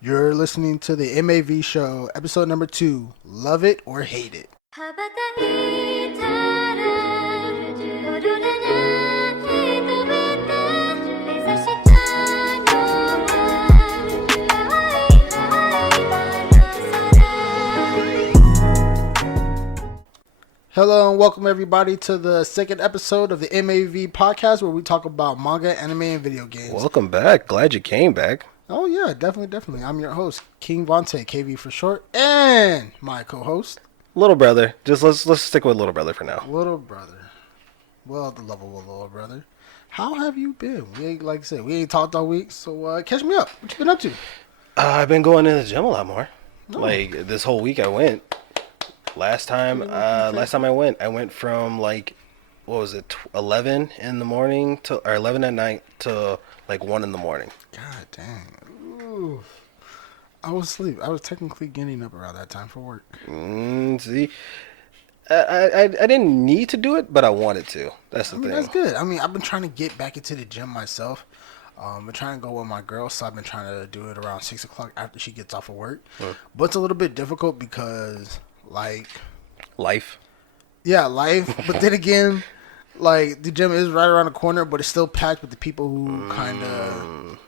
You're listening to the M.A.V show, episode number 2, Love It or Hate It. Hello and welcome everybody to the second episode of the M.A.V podcast where we talk about manga, anime, and video games. Welcome back. Glad you came back. Oh yeah, definitely. I'm your host, King Vontae, KV for short, and my co-host, Little brother. Just let's stick with little brother for now. Little brother. Well, the lovable little brother. How have you been? We ain't, like I said, we ain't talked all week, so catch me up. What you been up to? I've been going to the gym a lot more. No. Like this whole week I went. Last time I went from like, what was it, 11 in the morning to, or 11 at night to like 1 in the morning. God dang. Ooh. I was asleep. I was technically getting up around that time for work. See, I didn't need to do it, but I wanted to. That's the thing. That's good. I mean, I've been trying to get back into the gym myself. I've been trying to go with my girl, so I've been trying to do it around 6 o'clock after she gets off of work. But it's a little bit difficult because, like... Life. Yeah, life. But then again, like, the gym is right around the corner, but it's still packed with the people who kind of...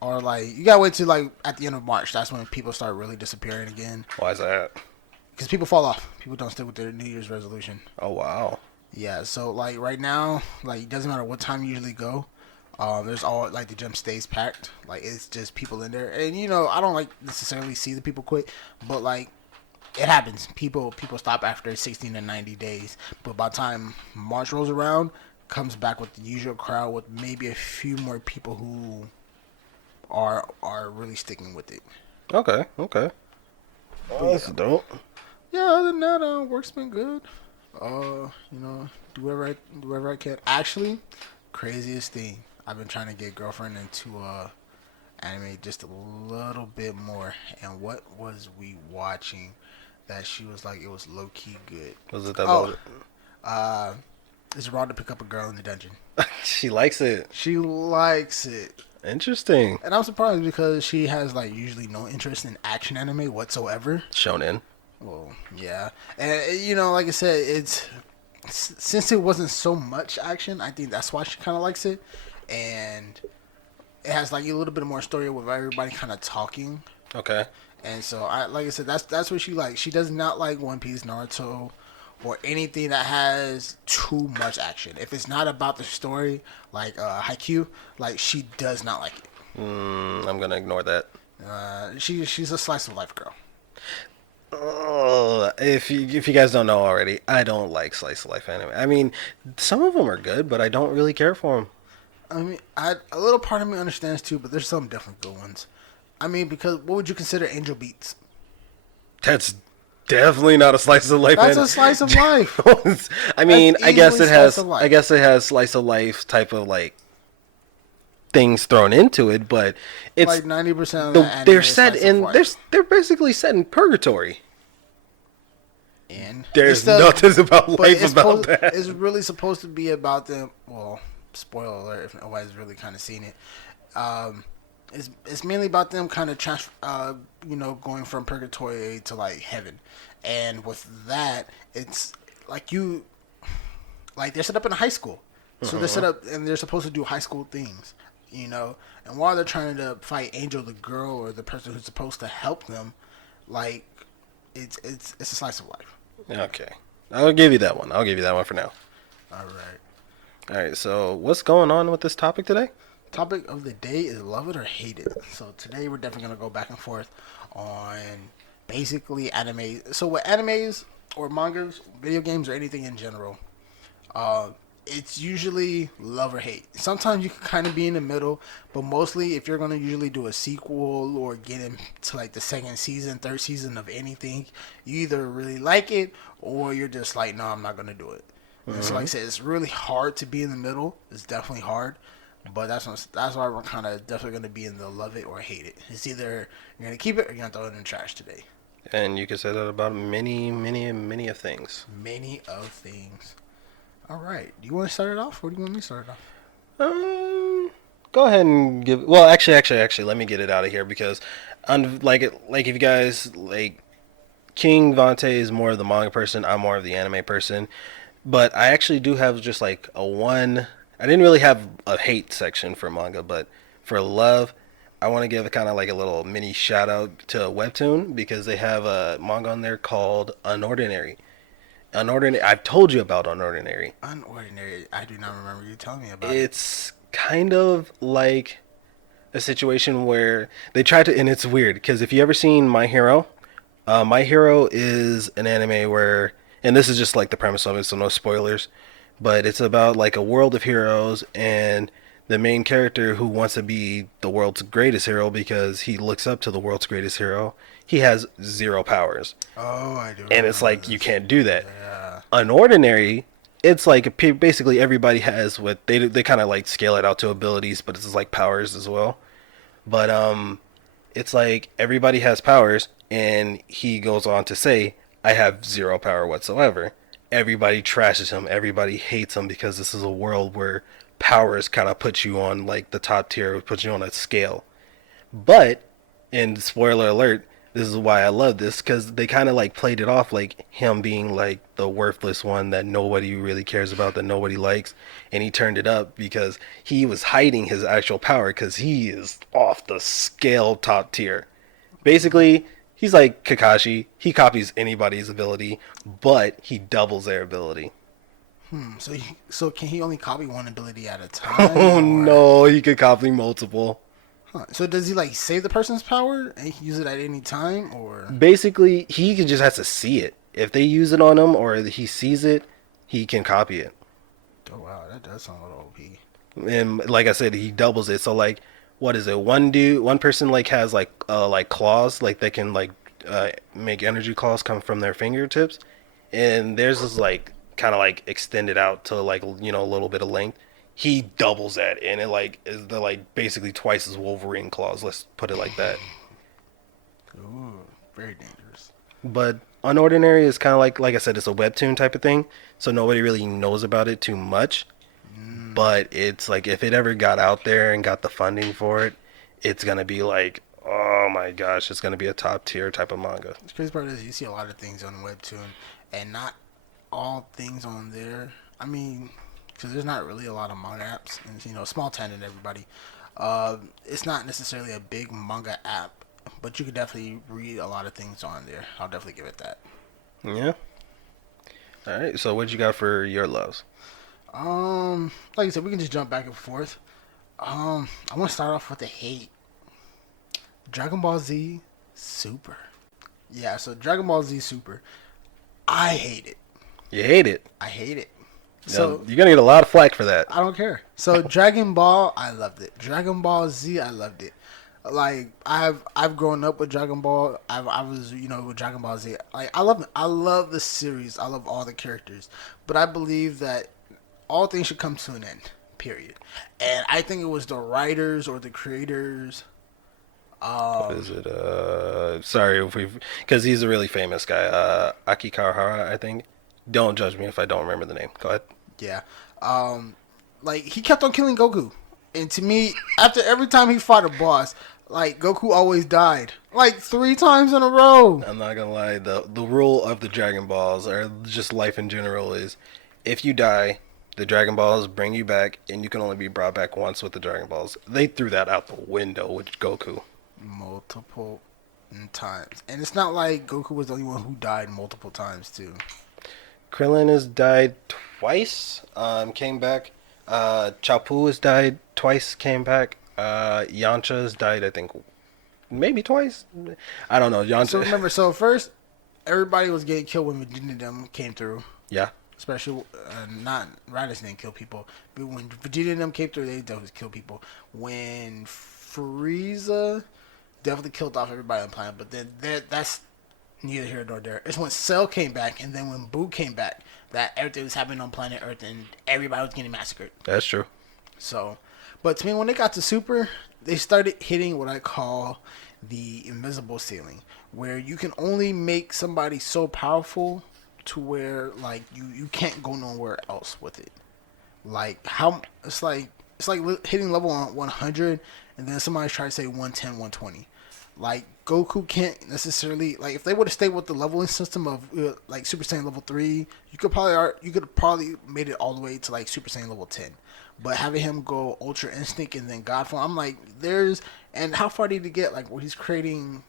Or like, you gotta wait till like at the end of March. That's when people start really disappearing again. Why is that? Because people fall off. People don't stick with their New Year's resolution. Oh wow. Yeah. So like right now, like it doesn't matter what time you usually go. There's all like the gym stays packed. Like it's just people in there, and you know I don't like necessarily see the people quit, but like it happens. People stop after 16 to 90 days, but by the time March rolls around, comes back with the usual crowd with maybe a few more people who are really sticking with it. Okay. That's dope. Yeah, other than that, work's been good. You know, do whatever I can. Actually, craziest thing, I've been trying to get girlfriend into anime just a little bit more. And what was we watching that she was like it was low key good? Was it that? It's wrong to pick up a girl in the dungeon. She likes it. She likes it. Interesting. And I'm surprised because she has like usually no interest in action anime whatsoever. Shonen. Well, yeah. And you know, like I said, it's since it wasn't so much action, I think that's why she kind of likes it. And it has like a little bit more story with everybody kind of talking. Okay. And so like I said, that's what she likes. She does not like One Piece, Naruto, or anything that has too much action. If it's not about the story, like Haikyuu, like she does not like it. I'm gonna ignore that. She's a slice of life girl. If you guys don't know already, I don't like slice of life anime. I mean, some of them are good, but I don't really care for them. I mean, a little part of me understands too, but there's some definitely good ones. I mean, because what would you consider Angel Beats? That's definitely not a slice of life. That's a slice of life. I mean, I guess it has. I guess it has slice of life type of like things thrown into it, but it's like 90% of the anime they're is set slice in. of life. They're basically set in purgatory. And there's nothing about life about that. It's really supposed to be about them. Well, spoiler alert if nobody's really kind of seen it. It's mainly about them kind of going from purgatory to like heaven, and with that, it's like they're set up in a high school, so they're set up and they're supposed to do high school things, you know. And while they're trying to fight Angel, the girl or the person who's supposed to help them, like it's a slice of life. Okay, I'll give you that one. I'll give you that one for now. All right. So what's going on with this topic today? Topic of the day is love it or hate it. So today we're definitely going to go back and forth on basically anime. So with animes or mangas, video games, or anything in general, it's usually love or hate. Sometimes you can kind of be in the middle, but mostly if you're going to usually do a sequel or get into like the second season, third season of anything, you either really like it or you're just like, no, I'm not going to do it. And so like I said, it's really hard to be in the middle. It's definitely hard. But that's why we're kind of definitely going to be in the love it or hate it. It's either you're going to keep it or you're going to throw it in the trash today. And you can say that about many of things. Many of things. All right. Do you want to start it off, or do you want me to start it off? Go ahead and give. Well, actually, let me get it out of here because Like if you guys like King Vante is more of the manga person. I'm more of the anime person. But I actually do have just like a one. I didn't really have a hate section for manga, but for love, I want to give kind of like a little mini shout out to Webtoon because they have a manga on there called Unordinary. Unordinary. I've told you about Unordinary. Unordinary. I do not remember you telling me about it. It's kind of like a situation where they try to, and it's weird because if you ever seen My Hero, My Hero is an anime where, and this is just like the premise of it, so no spoilers, but it's about like a world of heroes and the main character who wants to be the world's greatest hero because he looks up to the world's greatest hero. He has zero powers, Oh, I do and it's remember like you this. can't do that. Yeah. Unordinary, it's like basically everybody has what they kind of like scale it out to abilities, but it's like powers as well. But it's like everybody has powers, and he goes on to say, "I have zero power whatsoever." Everybody trashes him. Everybody hates him because this is a world where powers kind of put you on like the top tier, put you on a scale. But, and spoiler alert, this is why I love this because they kind of like played it off like him being like the worthless one that nobody really cares about, that nobody likes, and he turned it up because he was hiding his actual power because he is off the scale top tier. Basically, he's like Kakashi. He copies anybody's ability, but he doubles their ability. So can he only copy one ability at a time, Oh or? no, he could copy multiple. Huh. So does he like save the person's power and he can use it at any time, or? Basically, just has to see it. If they use it on him or he sees it, he can copy it. Oh wow, that does sound a little OP. And like I said, he doubles it. So like, what is it? One person like has like claws, like they can like make energy claws come from their fingertips, and theirs is like kind of like extended out to like a little bit of length. He doubles that, and it like is the like basically twice as Wolverine claws. Let's put it like that. Ooh, very dangerous. But Unordinary is kind of like I said, it's a webtoon type of thing, so nobody really knows about it too much. But it's like if it ever got out there and got the funding for it, it's gonna be like, oh my gosh, it's gonna be a top tier type of manga. The crazy part is you see a lot of things on Webtoon, and not all things on there. I mean, because there's not really a lot of manga apps, and small town and everybody. It's not necessarily a big manga app, but you could definitely read a lot of things on there. I'll definitely give it that. Yeah. All right. So what you got for your loves? Like I said, we can just jump back and forth. I want to start off with the hate. Dragon Ball Z Super. Yeah, so Dragon Ball Z Super. I hate it. You hate it. I hate it. So So you're gonna get a lot of flack for that. I don't care. So Dragon Ball, I loved it. Dragon Ball Z, I loved it. Like I've grown up with Dragon Ball. I was with Dragon Ball Z. Like I love the series. I love all the characters. But I believe that all things should come to an end. Period. And I think it was the writers or the creators. What is it? Sorry if we, because he's a really famous guy. Aki Kawahara, I think. Don't judge me if I don't remember the name. Go ahead. Yeah. Like he kept on killing Goku. And to me, after every time he fought a boss, like Goku always died. Like 3 times in a row. I'm not gonna lie. The rule of the Dragon Balls, or just life in general, is if you die, the Dragon Balls bring you back, and you can only be brought back once with the Dragon Balls. They threw that out the window with Goku. Multiple times. And it's not like Goku was the only one who died multiple times too. Krillin has died twice. Came back. Chapu has died twice. Came back. Yamcha has died. I think maybe twice. I don't know. So Yamcha. remember, so first everybody was getting killed when Vegeta and them came through. Yeah. Especially not Raditz didn't kill people, but when Vegeta and them came through, they definitely killed people. When Frieza definitely killed off everybody on the planet, but then that's neither here nor there. It's when Cell came back, and then when Boo came back, that everything was happening on planet Earth, and everybody was getting massacred. That's true. So, but to me, when they got to Super, they started hitting what I call the invisible ceiling, where you can only make somebody so powerful to where like you can't go nowhere else with it. Like how it's like hitting level on 100, and then somebody try to say 110, 120. Like Goku can't necessarily like if they would have stayed with the leveling system of like Super Saiyan level 3, you could probably made it all the way to like Super Saiyan level 10. But having him go Ultra Instinct and then God form, I'm like, there's and how far did he get? Like, where he's creating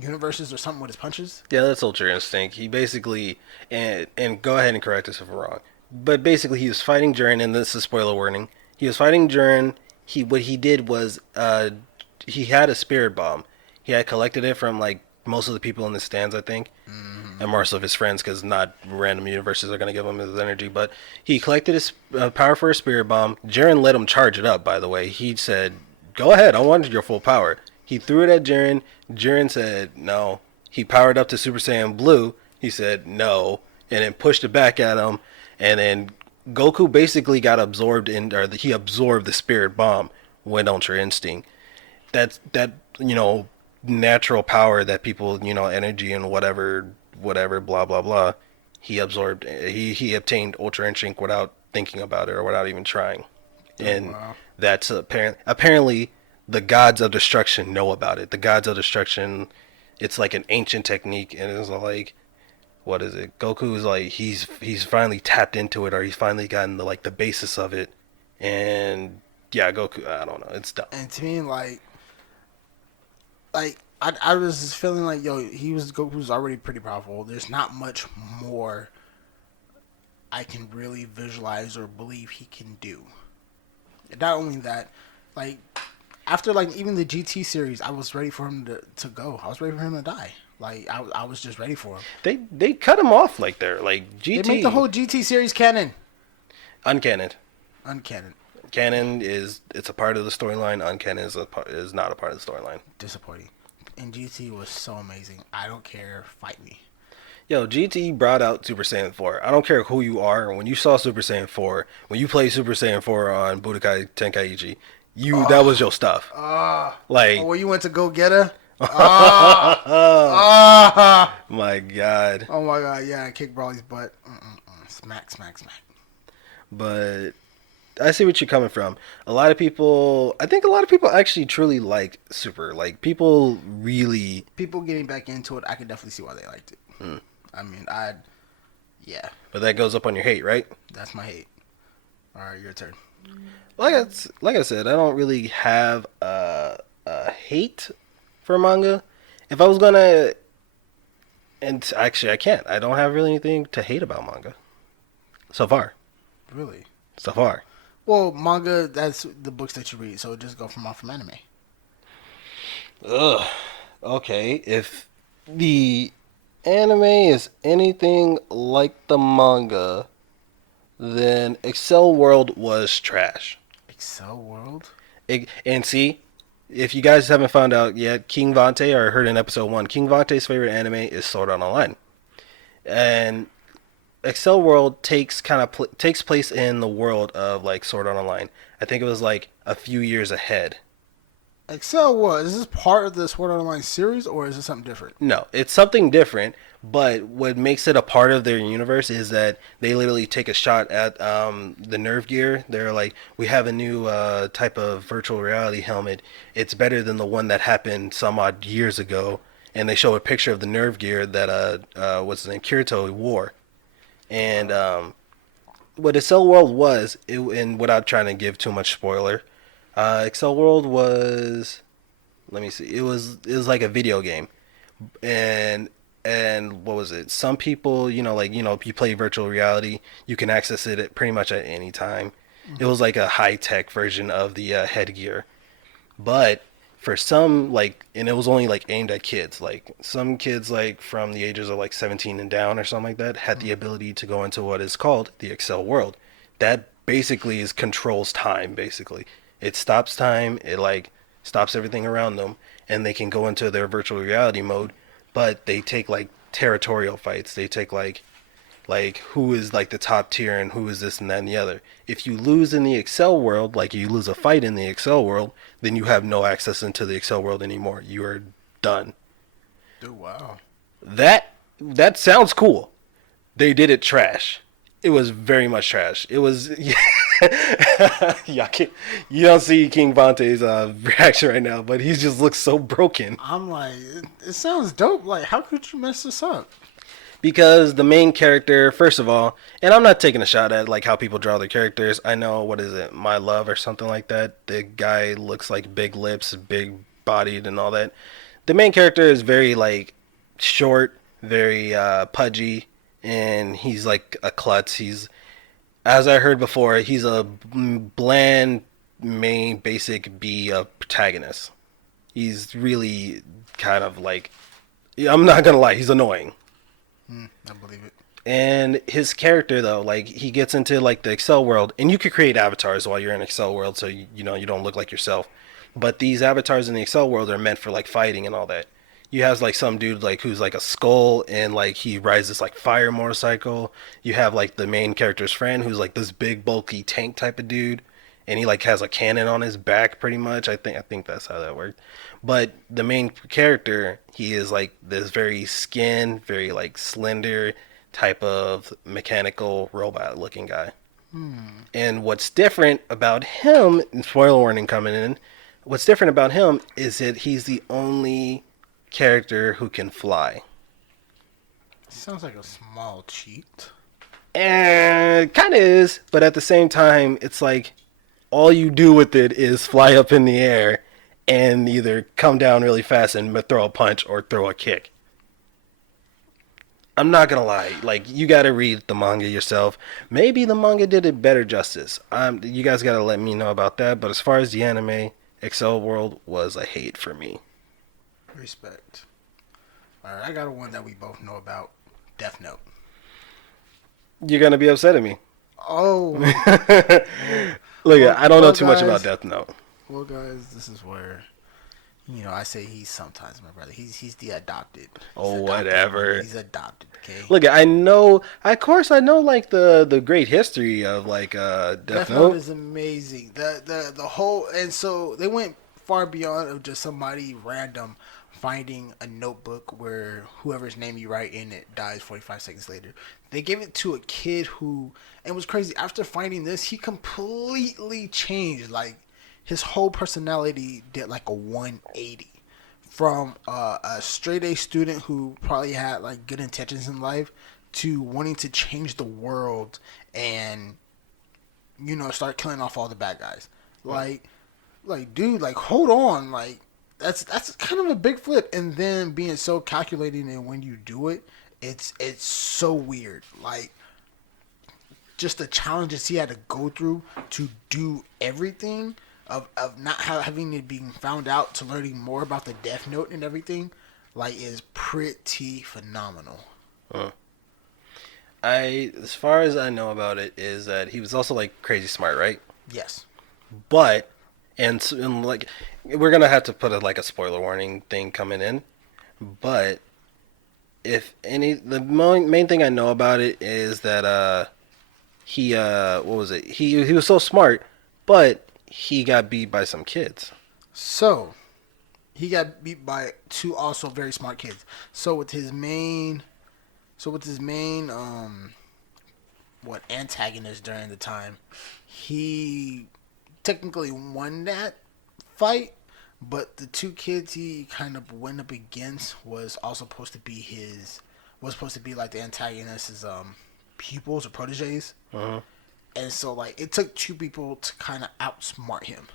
universes or something with his punches? Yeah, that's Ultra Instinct. He basically and go ahead and correct us if we're wrong. But basically, he was fighting Jiren, and this is spoiler warning. He was fighting Jiren. What he did was he had a spirit bomb. He had collected it from like most of the people in the stands, I think, and most of his friends, because not random universes are going to give him his energy. But he collected his power for a spirit bomb. Jiren let him charge it up. By the way, he said, "Go ahead, I wanted your full power." He threw it at Jiren. Jiren said no. He powered up to Super Saiyan Blue. He said no, and then pushed it back at him. And then Goku basically got absorbed he absorbed the spirit bomb when Ultra Instinct. That natural power that people energy and whatever blah blah blah. He absorbed. He obtained Ultra Instinct without thinking about it or without even trying. And Wow. that's apparently the gods of destruction know about it. The gods of destruction, it's like an ancient technique, and it's like, what is it? Goku's like he's finally tapped into it, or he's finally gotten the basis of it, and yeah, Goku. I don't know. It's dumb. And to me, I was just feeling like, yo, Goku's already pretty powerful. There's not much more I can really visualize or believe he can do. And not only that, like after like even the GT series, I was ready for him to go. I was ready for him to die. Like I was just ready for him. They cut him off like they're like GT. They made the whole GT series canon. Uncanon. Uncanon. Canon it's a part of the storyline. Uncanon is not a part of the storyline. Disappointing. And GT was so amazing. I don't care. Fight me. Yo, GT brought out Super Saiyan 4. I don't care who you are. When you saw Super Saiyan 4, when you played Super Saiyan 4 on Budokai Tenkaichi, that was your stuff. Like, where you went to go get her? Ah, ah. My God. Oh my God, yeah, kick Brawly's butt. Smack, smack, smack. But I see what you're coming from. I think a lot of people actually truly like Super. Like, people getting back into it, I can definitely see why they liked it. I mean, yeah. But that goes up on your hate, right? That's my hate. All right, your turn. Like I said, I don't really have a hate for manga. If I was gonna, and actually I can't. I don't have really anything to hate about manga. So far. Really? So far. Well, manga, that's the books that you read, so just go from anime. Ugh. Okay, if the anime is anything like the manga, then Excel World was trash. Excel World? And see, if you guys haven't found out yet, King Vante, or heard in episode 1, King Vante's favorite anime is Sword Art Online. And Excel World takes place in the world of like Sword Art Online. I think it was like a few years ahead. Excel World, is this part of the Sword Art Online series, or is this something different? No, it's something different. But what makes it a part of their universe is that they literally take a shot at the Nerve gear. They're like, we have a new type of virtual reality helmet. It's better than the one that happened some odd years ago. And they show a picture of the Nerve gear that what's his name, Kirito wore. And what Excel World was, and without trying to give too much spoiler, Excel World was, let me see, it was like a video game, and what was it? Some people, you play virtual reality, you can access it at pretty much at any time. It was like a high tech version of the headgear, but for some, and it was only aimed at kids. Like some kids from the ages of 17 and down or something like that had the ability to go into what is called the Excel World. That basically controls time. Basically, it stops time. It stops everything around them, and they can go into their virtual reality mode. But they take territorial fights. They take who is the top tier and who is this and that and the other. If you lose in the Excel World, you lose a fight in the Excel World, then you have no access into the Excel World anymore. You are done. Oh, wow. That sounds cool. They did it trash. It was very much trash. It was Yeah, you don't see King Vontae's reaction right now, but he just looks so broken. I'm like, it sounds dope. Like, how could you mess this up? Because the main character, first of all, and I'm not taking a shot at like how people draw their characters. I know, what is it, My Love or something like that. The guy looks like big lips, big bodied, and all that. The main character is very like short, very pudgy, and he's like a klutz. He's, as I heard before, he's a bland main basic B protagonist. He's really kind of like, I'm not gonna lie, he's annoying. I believe it. And his character though, like he gets into like the Excel world, and you could create avatars while you're in Excel world, so you know you don't look like yourself. But these avatars in the Excel world are meant for like fighting and all that. You have like some dude like who's like a skull, and like he rides this like fire motorcycle. You have like the main character's friend who's like this big bulky tank type of dude, and he like has a cannon on his back pretty much. I think that's how that worked. But the main character, he is like this very skin, very like slender type of mechanical robot looking guy. And what's different about him, and spoiler warning coming in, what's different about him is that he's the only character who can fly. Sounds like a small cheat. And kind of is, but at the same time, it's like all you do with it is fly up in the air and either come down really fast and throw a punch or throw a kick. I'm not gonna lie, like you gotta read the manga yourself. Maybe the manga did it better justice. You guys gotta let me know about that. But as far as the anime, Excel World was a hate for me. Respect. Alright, I got one that we both know about. Death Note. You're gonna be upset at me. Oh. Look, Well, I don't know well, too much about guys. Death Note. Well, guys, this is where, I say he's sometimes my brother. He's the adopted. Oh, He's adopted. whatever. He's adopted, okay? Look, I know, of course, I know like the great history of like Death Death Note. Note is amazing. The whole, and so they went far beyond of just somebody random finding a notebook where whoever's name you write in it dies 45 seconds later. They gave it to a kid who, and it was crazy. After finding this, he completely changed. Like his whole personality did like a 180 from a straight A student who probably had like good intentions in life to wanting to change the world and start killing off all the bad guys. Like, dude, like, hold on, like, that's kind of a big flip. And then being so calculating, and when you do it, it's so weird. Like, just the challenges he had to go through to do everything of not having it being found out to learning more about the Death Note and everything, like, is pretty phenomenal. Huh. As far as I know about it, is that he was also like crazy smart, right? Yes. But and like we're gonna have to put a spoiler warning thing coming in. But if any, the main thing I know about it is that he what was it? He was so smart, but he got beat by some kids. So he got beat by two also very smart kids. So with his main what antagonist during the time, he technically won that fight, but the two kids he kind of went up against was also supposed to be like the antagonist's pupils or proteges. Uh-huh. And so like it took two people to kind of outsmart him.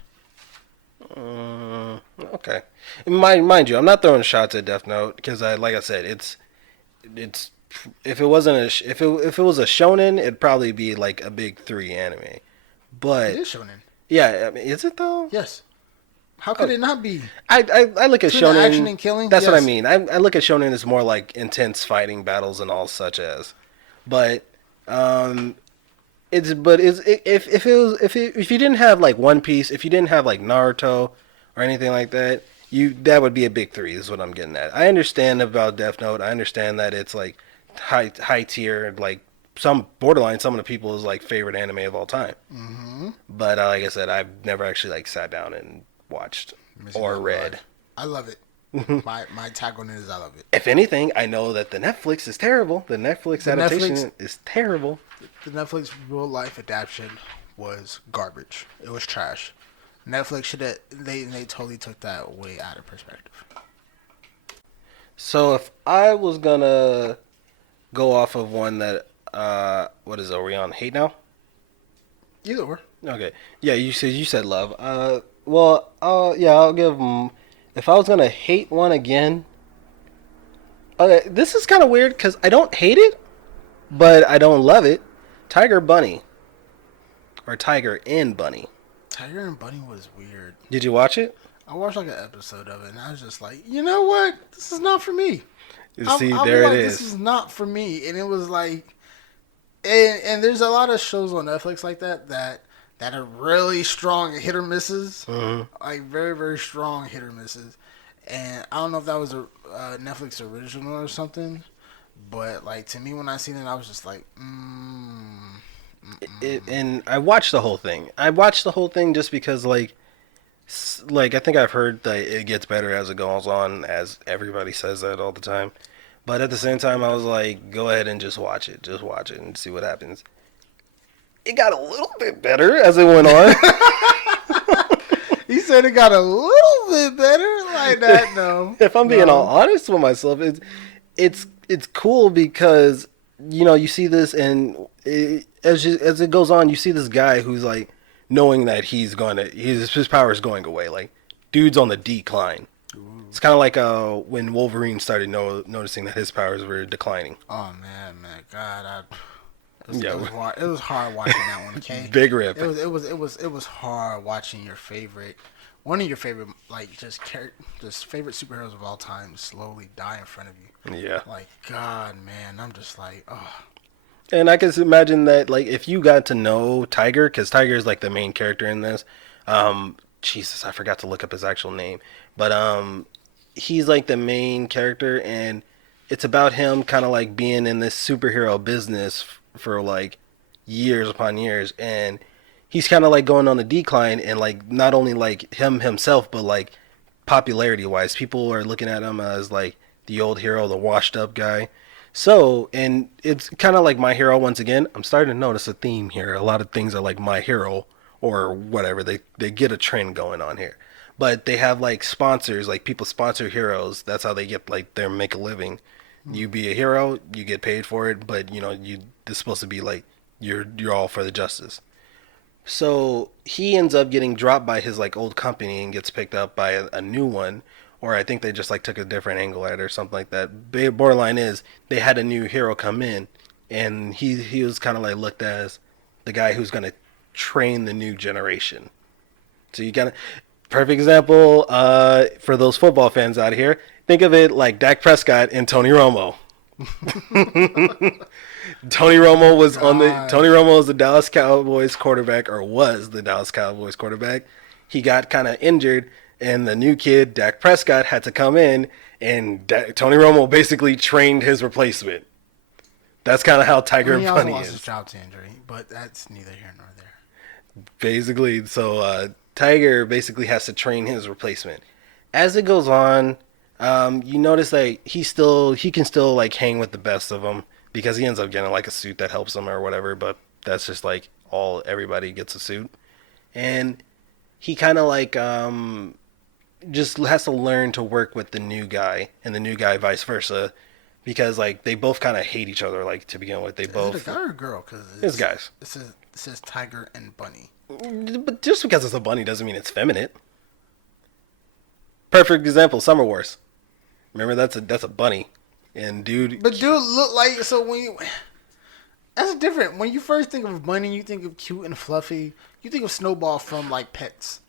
Okay. Mind you, I'm not throwing shots at Death Note because like I said, it's if it wasn't if it was a shonen, it'd probably be like a big 3 anime. But It is shonen. yeah, I mean, is it though? Yes. How could it not be? I look at Between the shonen. action and killing? That's what I Yes. mean. I look at shonen as more like intense fighting battles and all such as. But if you didn't have like One Piece, if you didn't have like Naruto or anything like that, that would be a big 3. Is what I'm getting at. I understand about Death Note. I understand that it's like high tier, like some borderline. Some of the people's like favorite anime of all time. Mm-hmm. But like I said, I've never actually like sat down and watched or read. I love it. My tag on it is I love it. If anything, I know that the Netflix is terrible. The Netflix adaptation is terrible. The Netflix real life adaptation was garbage. It was trash. Netflix should have they totally took that way out of perspective. So if I was gonna go off of one that what is it? Are we on hate now? Either or. Okay. Yeah, you said love. Well, yeah, I'll give them. If I was gonna hate one again, okay, this is kind of weird because I don't hate it, but I don't love it. Tiger Bunny or Tiger and Bunny. Tiger and Bunny was weird. Did you watch it? I watched like an episode of it, and I was just like, you know what? This is not for me. See, I'm there like, it this is. is not for me. And it was like, and there's a lot of shows on Netflix like that are really strong hit or misses, like very very strong hit or misses. And I don't know if that was a Netflix original or something, but like to me when I seen it, I was just like, And I watched the whole thing. I watched the whole thing just because, like I think I've heard that it gets better as it goes on, as everybody says that all the time. But at the same time, I was like, go ahead and just watch it, and see what happens. It got a little bit better as it went on. he said it got a little bit better like that. No, If I'm being no. all honest with myself, it's cool because you see this, and as it goes on, you see this guy who's like knowing that his power is going away. Like, dude's on the decline. It's kind of like when Wolverine started noticing that his powers were declining. Oh man, God, Yeah, it was hard watching that one. Okay, big rip. It was hard watching one of your favorite like just favorite superheroes of all time slowly die in front of you. Yeah. Like God, man, I'm just like, oh. And I can imagine that, like, if you got to know Tiger, because Tiger is like the main character in this. Jesus, I forgot to look up his actual name, but he's like the main character, and it's about him kind of like being in this superhero business for like years upon years, and he's kind of like going on the decline, and like not only like himself, but like popularity wise, people are looking at him as like the old hero, the washed up guy. So, and it's kind of like My Hero once again. I'm starting to notice a theme here. A lot of things are like My Hero or whatever. They get a trend going on here. But they have like sponsors, like people sponsor heroes. That's how they get like their make a living. You be a hero, you get paid for it, but it's supposed to be like you're all for the justice. So he ends up getting dropped by his like old company and gets picked up by a new one, or I think they just like took a different angle at it or something like that. Borderline is they had a new hero come in, and he was kind of like looked as the guy who's gonna train the new generation. So you got perfect example for those football fans out here. Think of it like Dak Prescott and Tony Romo. Tony Romo was the Dallas Cowboys quarterback, or was the Dallas Cowboys quarterback. He got kind of injured, and the new kid, Dak Prescott, had to come in, and Tony Romo basically trained his replacement. That's kind of how Tiger and Bunny lost is. his job to injury, but that's neither here nor there. Basically, so Tiger basically has to train his replacement. As it goes on, you notice that he can still like hang with the best of them, because he ends up getting like a suit that helps him or whatever. But that's just like everybody gets a suit, and he kind of like just has to learn to work with the new guy, and the new guy vice versa, because like they both kind of hate each other. Like to begin with, they both. Is it a guy or a girl? Because it's guys. It says Tiger and Bunny. But just because it's a bunny doesn't mean it's feminine. Perfect example: Summer Wars. Remember, that's a bunny, and dude. But dude, look like so when you. That's different. When you first think of Bunny, you think of cute and fluffy. You think of Snowball from like Pets.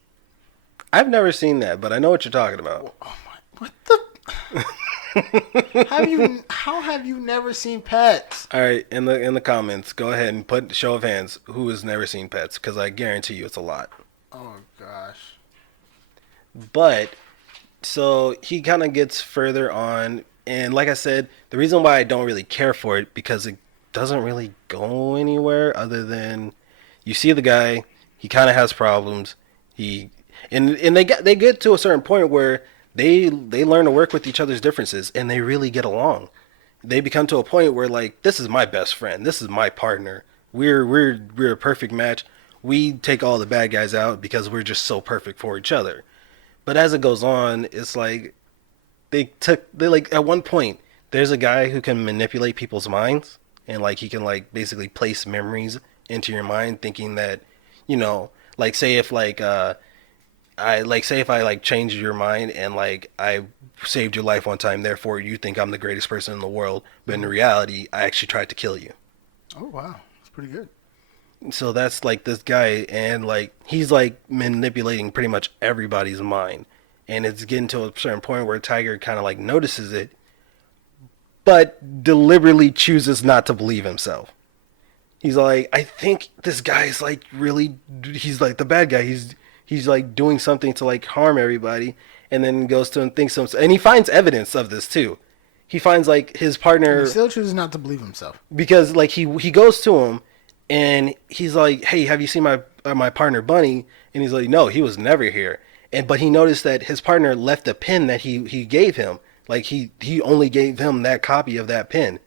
I've never seen that, but I know what you're talking about. Oh my! What the? How have you never seen Pets? All right, in the comments, go ahead and put show of hands who has never seen Pets, because I guarantee you it's a lot. Oh gosh. But so he kind of gets further on, and like I said, the reason why I don't really care for it, because it doesn't really go anywhere other than you see the guy, he kind of has problems. They get to a certain point where they learn to work with each other's differences, and they really get along. They become to a point where like, this is my best friend, this is my partner. We're a perfect match. we take all the bad guys out because we're just so perfect for each other. But as it goes on, it's like they like at one point there's a guy who can manipulate people's minds and like he can like basically place memories into your mind, thinking that like say if like I like say if I like changed your mind and like I saved your life one time, therefore you think I'm the greatest person in the world, but in reality I actually tried to kill you. Oh wow, that's pretty good. So that's like this guy, and like he's like manipulating pretty much everybody's mind, and it's getting to a certain point where Tiger kind of like notices it, but deliberately chooses not to believe himself. He's like, I think this guy's like really, he's like the bad guy. He's like doing something to like harm everybody, and then goes to and thinks some, and he finds evidence of this too. He finds like his And he partner still chooses not to believe himself. because like he goes to him and he's like, "Hey, have you seen my partner Bunny?" And he's like, "No, he was never here." And but he noticed that his partner left a pin that he gave him. Like he only gave him that copy of that pin.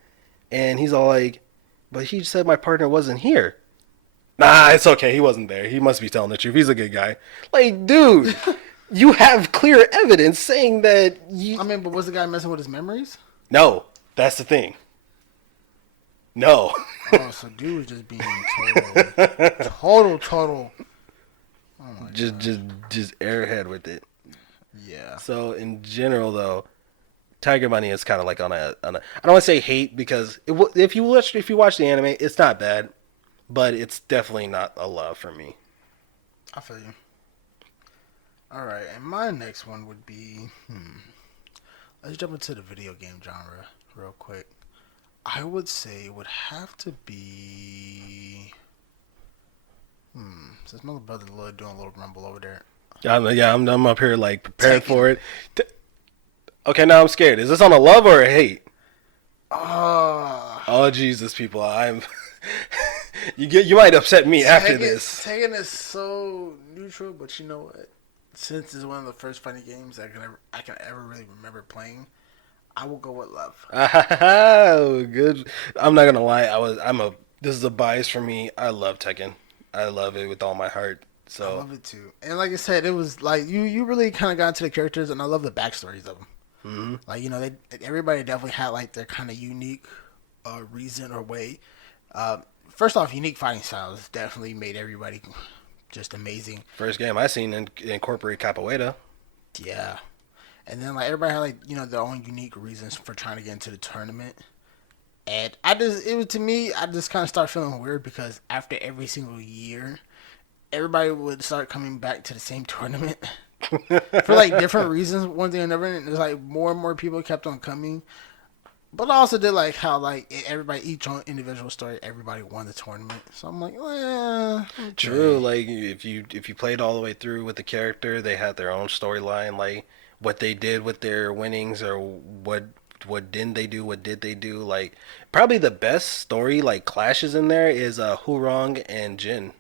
And he's all like, "But he said my partner wasn't here." Nah, it's okay. He wasn't there. He must be telling the truth. He's a good guy. Like, dude, you have clear evidence saying that you. I mean, but was the guy messing with his memories? No, that's the thing. No. Oh, so dude was just being total. Oh my just airhead with it. Yeah. So in general, though, Tiger Bunny is kind of like on a. I don't want to say hate because if you watch the anime, it's not bad, but it's definitely not a love for me. I feel you. All right, and my next one would be. Let's jump into the video game genre real quick. I would say it would have to be. Since my brother Lloyd doing a little rumble over there. I'm up here like prepared for it. Okay, now I'm scared. Is this on a love or a hate? Oh Jesus, people! you might upset me after this. Tekken is so neutral, but you know what? Since it's one of the first fighting games I can ever really remember playing, I will go with love. Oh, good. I'm not gonna lie. This is a bias for me. I love Tekken. I love it with all my heart. So I love it too. And like I said, it was like you really kind of got into the characters, and I love the backstories of them. Mm-hmm. Like everybody definitely had like their kind of unique reason or way. First off, unique fighting styles definitely made everybody just amazing. First game I seen incorporate capoeira. Yeah. And then like everybody had like their own unique reasons for trying to get into the tournament. And I just kind of started feeling weird because after every single year, everybody would start coming back to the same tournament for like different reasons. One thing or another, and there's like more and more people kept on coming. But I also did like how like each own individual story, everybody won the tournament. So I'm like, okay. True. Like if you played all the way through with the character, they had their own storyline, like what they did with their winnings or what didn't they do, what did they do. Like probably the best story like clashes in there is Hurong and Jin.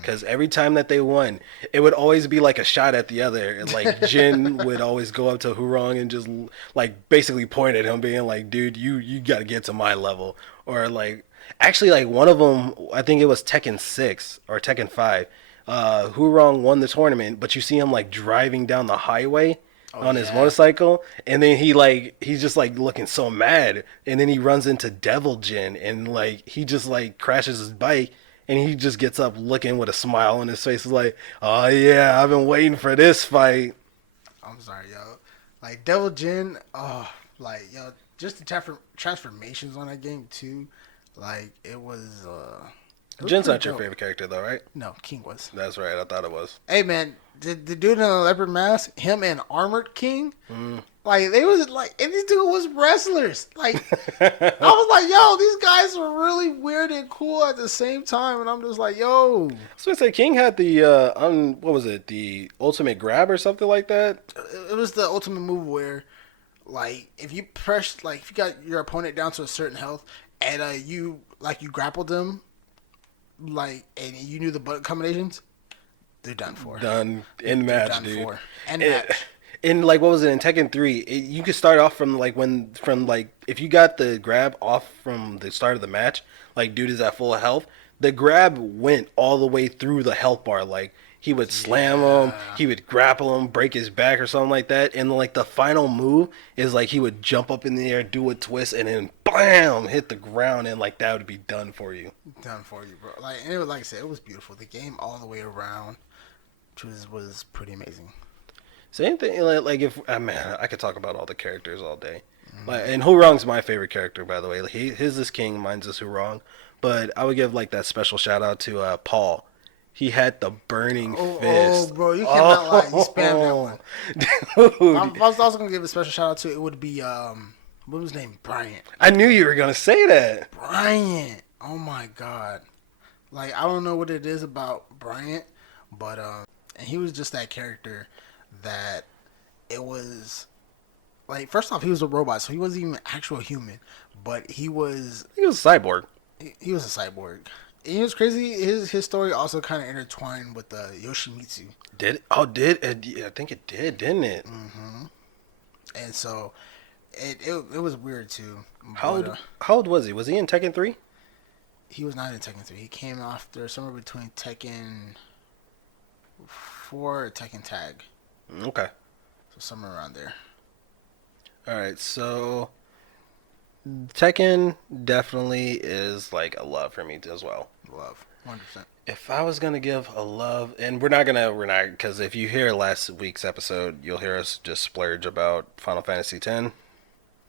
Because every time that they won, it would always be like a shot at the other. And like Jin would always go up to Hurong and just like basically point at him, being like, "Dude, you got to get to my level." Or like, actually, like one of them, I think it was Tekken 6 or Tekken 5. Hurong won the tournament, but you see him like driving down the highway on his motorcycle, and then he's just like looking so mad, and then he runs into Devil Jin, and like he just like crashes his bike. And he just gets up looking with a smile on his face. He's like, "Oh yeah, I've been waiting for this fight." I'm sorry, yo. Like Devil Jin, just the transformations on that game too. Like it was Jin's not your favorite character though, right? No, King was. That's right. I thought it was. Hey man, the dude in the leopard mask, him and Armored King, like they was like, and these dude was wrestlers. Like I was like, yo, these guys were really weird and cool at the same time, and I'm just like, yo. So I say King had the what was it? The ultimate grab or something like that. It was the ultimate move where, like, if you got your opponent down to a certain health, and you grappled them, like, and you knew the button combinations, they're done for. Done in match, dude. And match. In like what was it in Tekken 3? You could start off from if you got the grab off from the start of the match, like dude is at full health, the grab went all the way through the health bar. Like he would slam him, Yeah. he would grapple him, break his back or something like that, and like the final move is like he would jump up in the air, do a twist, and then blam, hit the ground, and like that would be done for you. Done for you, bro. Like, and it was, like I said, it was beautiful. The game all the way around, which was pretty amazing. Same thing. Like if man, I could talk about all the characters all day. Like, Mm-hmm. and Hurong's my favorite character, by the way. Like, his is King, mine's is Hurong. But I would give like that special shout out to Paul. He had the burning Oh, fist. bro, you cannot lie. You spammed that Oh, one. If I dude! was also gonna give a special shout out to, it would be what was his name? Bryant. I knew you were gonna say that. Bryant. Oh my god. Like, I don't know what it is about Bryant, but and he was just that character that it was like, first off, he was a robot, so he wasn't even an actual human, but He was a cyborg. he was a cyborg. And it was crazy. His story also kind of intertwined with Yoshimitsu, Did it? Oh, did it? Yeah, I think it did, didn't it? and so it was weird too. How But old? How old was he? Was he in Tekken 3? he was not in Tekken 3. He came after, somewhere between Tekken 4 or Tekken Tag, Okay. so somewhere around there. All right. So Tekken definitely is like a love for me as well. Love, 100%. If I was gonna give a love, and we're not, because if you hear last week's episode, you'll hear us just splurge about Final Fantasy X.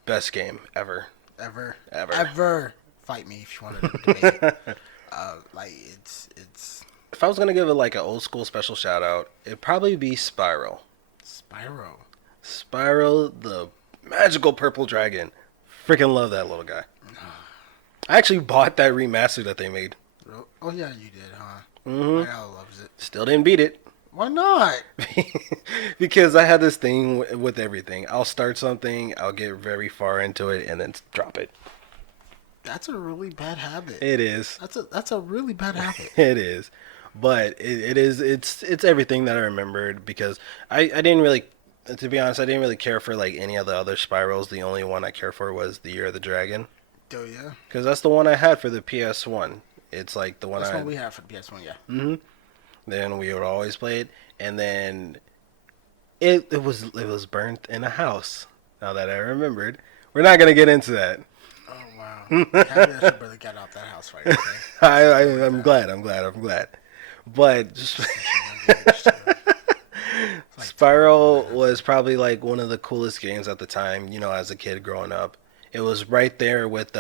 Best game ever. Ever. Ever. Ever. Fight me if you want to debate it. Like, it's If I was gonna give it like an old school special shout out, it'd probably be Spyro. Spyro. Spyro, the magical purple dragon. Freaking love that little guy. I actually bought that remaster that they made. Oh yeah, you did, huh? Hmm My gal loves it. Still didn't beat it. Why not? Because I had this thing with everything. I'll start something, I'll get very far into it, and then drop it. That's a really bad habit. It is. That's a really bad habit. It is. But it is. It's everything that I remembered because I didn't really, to be honest, I didn't really care for like any of the other Spirals. The only one I care for was the Year of the Dragon. Oh yeah. Because that's the one I had for the PS1. It's like the one That's I. what we have for the PS1. Yeah. Hmm Then we would always play it, and then it was burnt in a house. Now that I remembered, we're not gonna get into that. Oh wow. Happy that your brother got out that house right. Okay. I'm glad. I'm glad. But just, Spyro was probably like one of the coolest games at the time. You know, as a kid growing up, it was right there with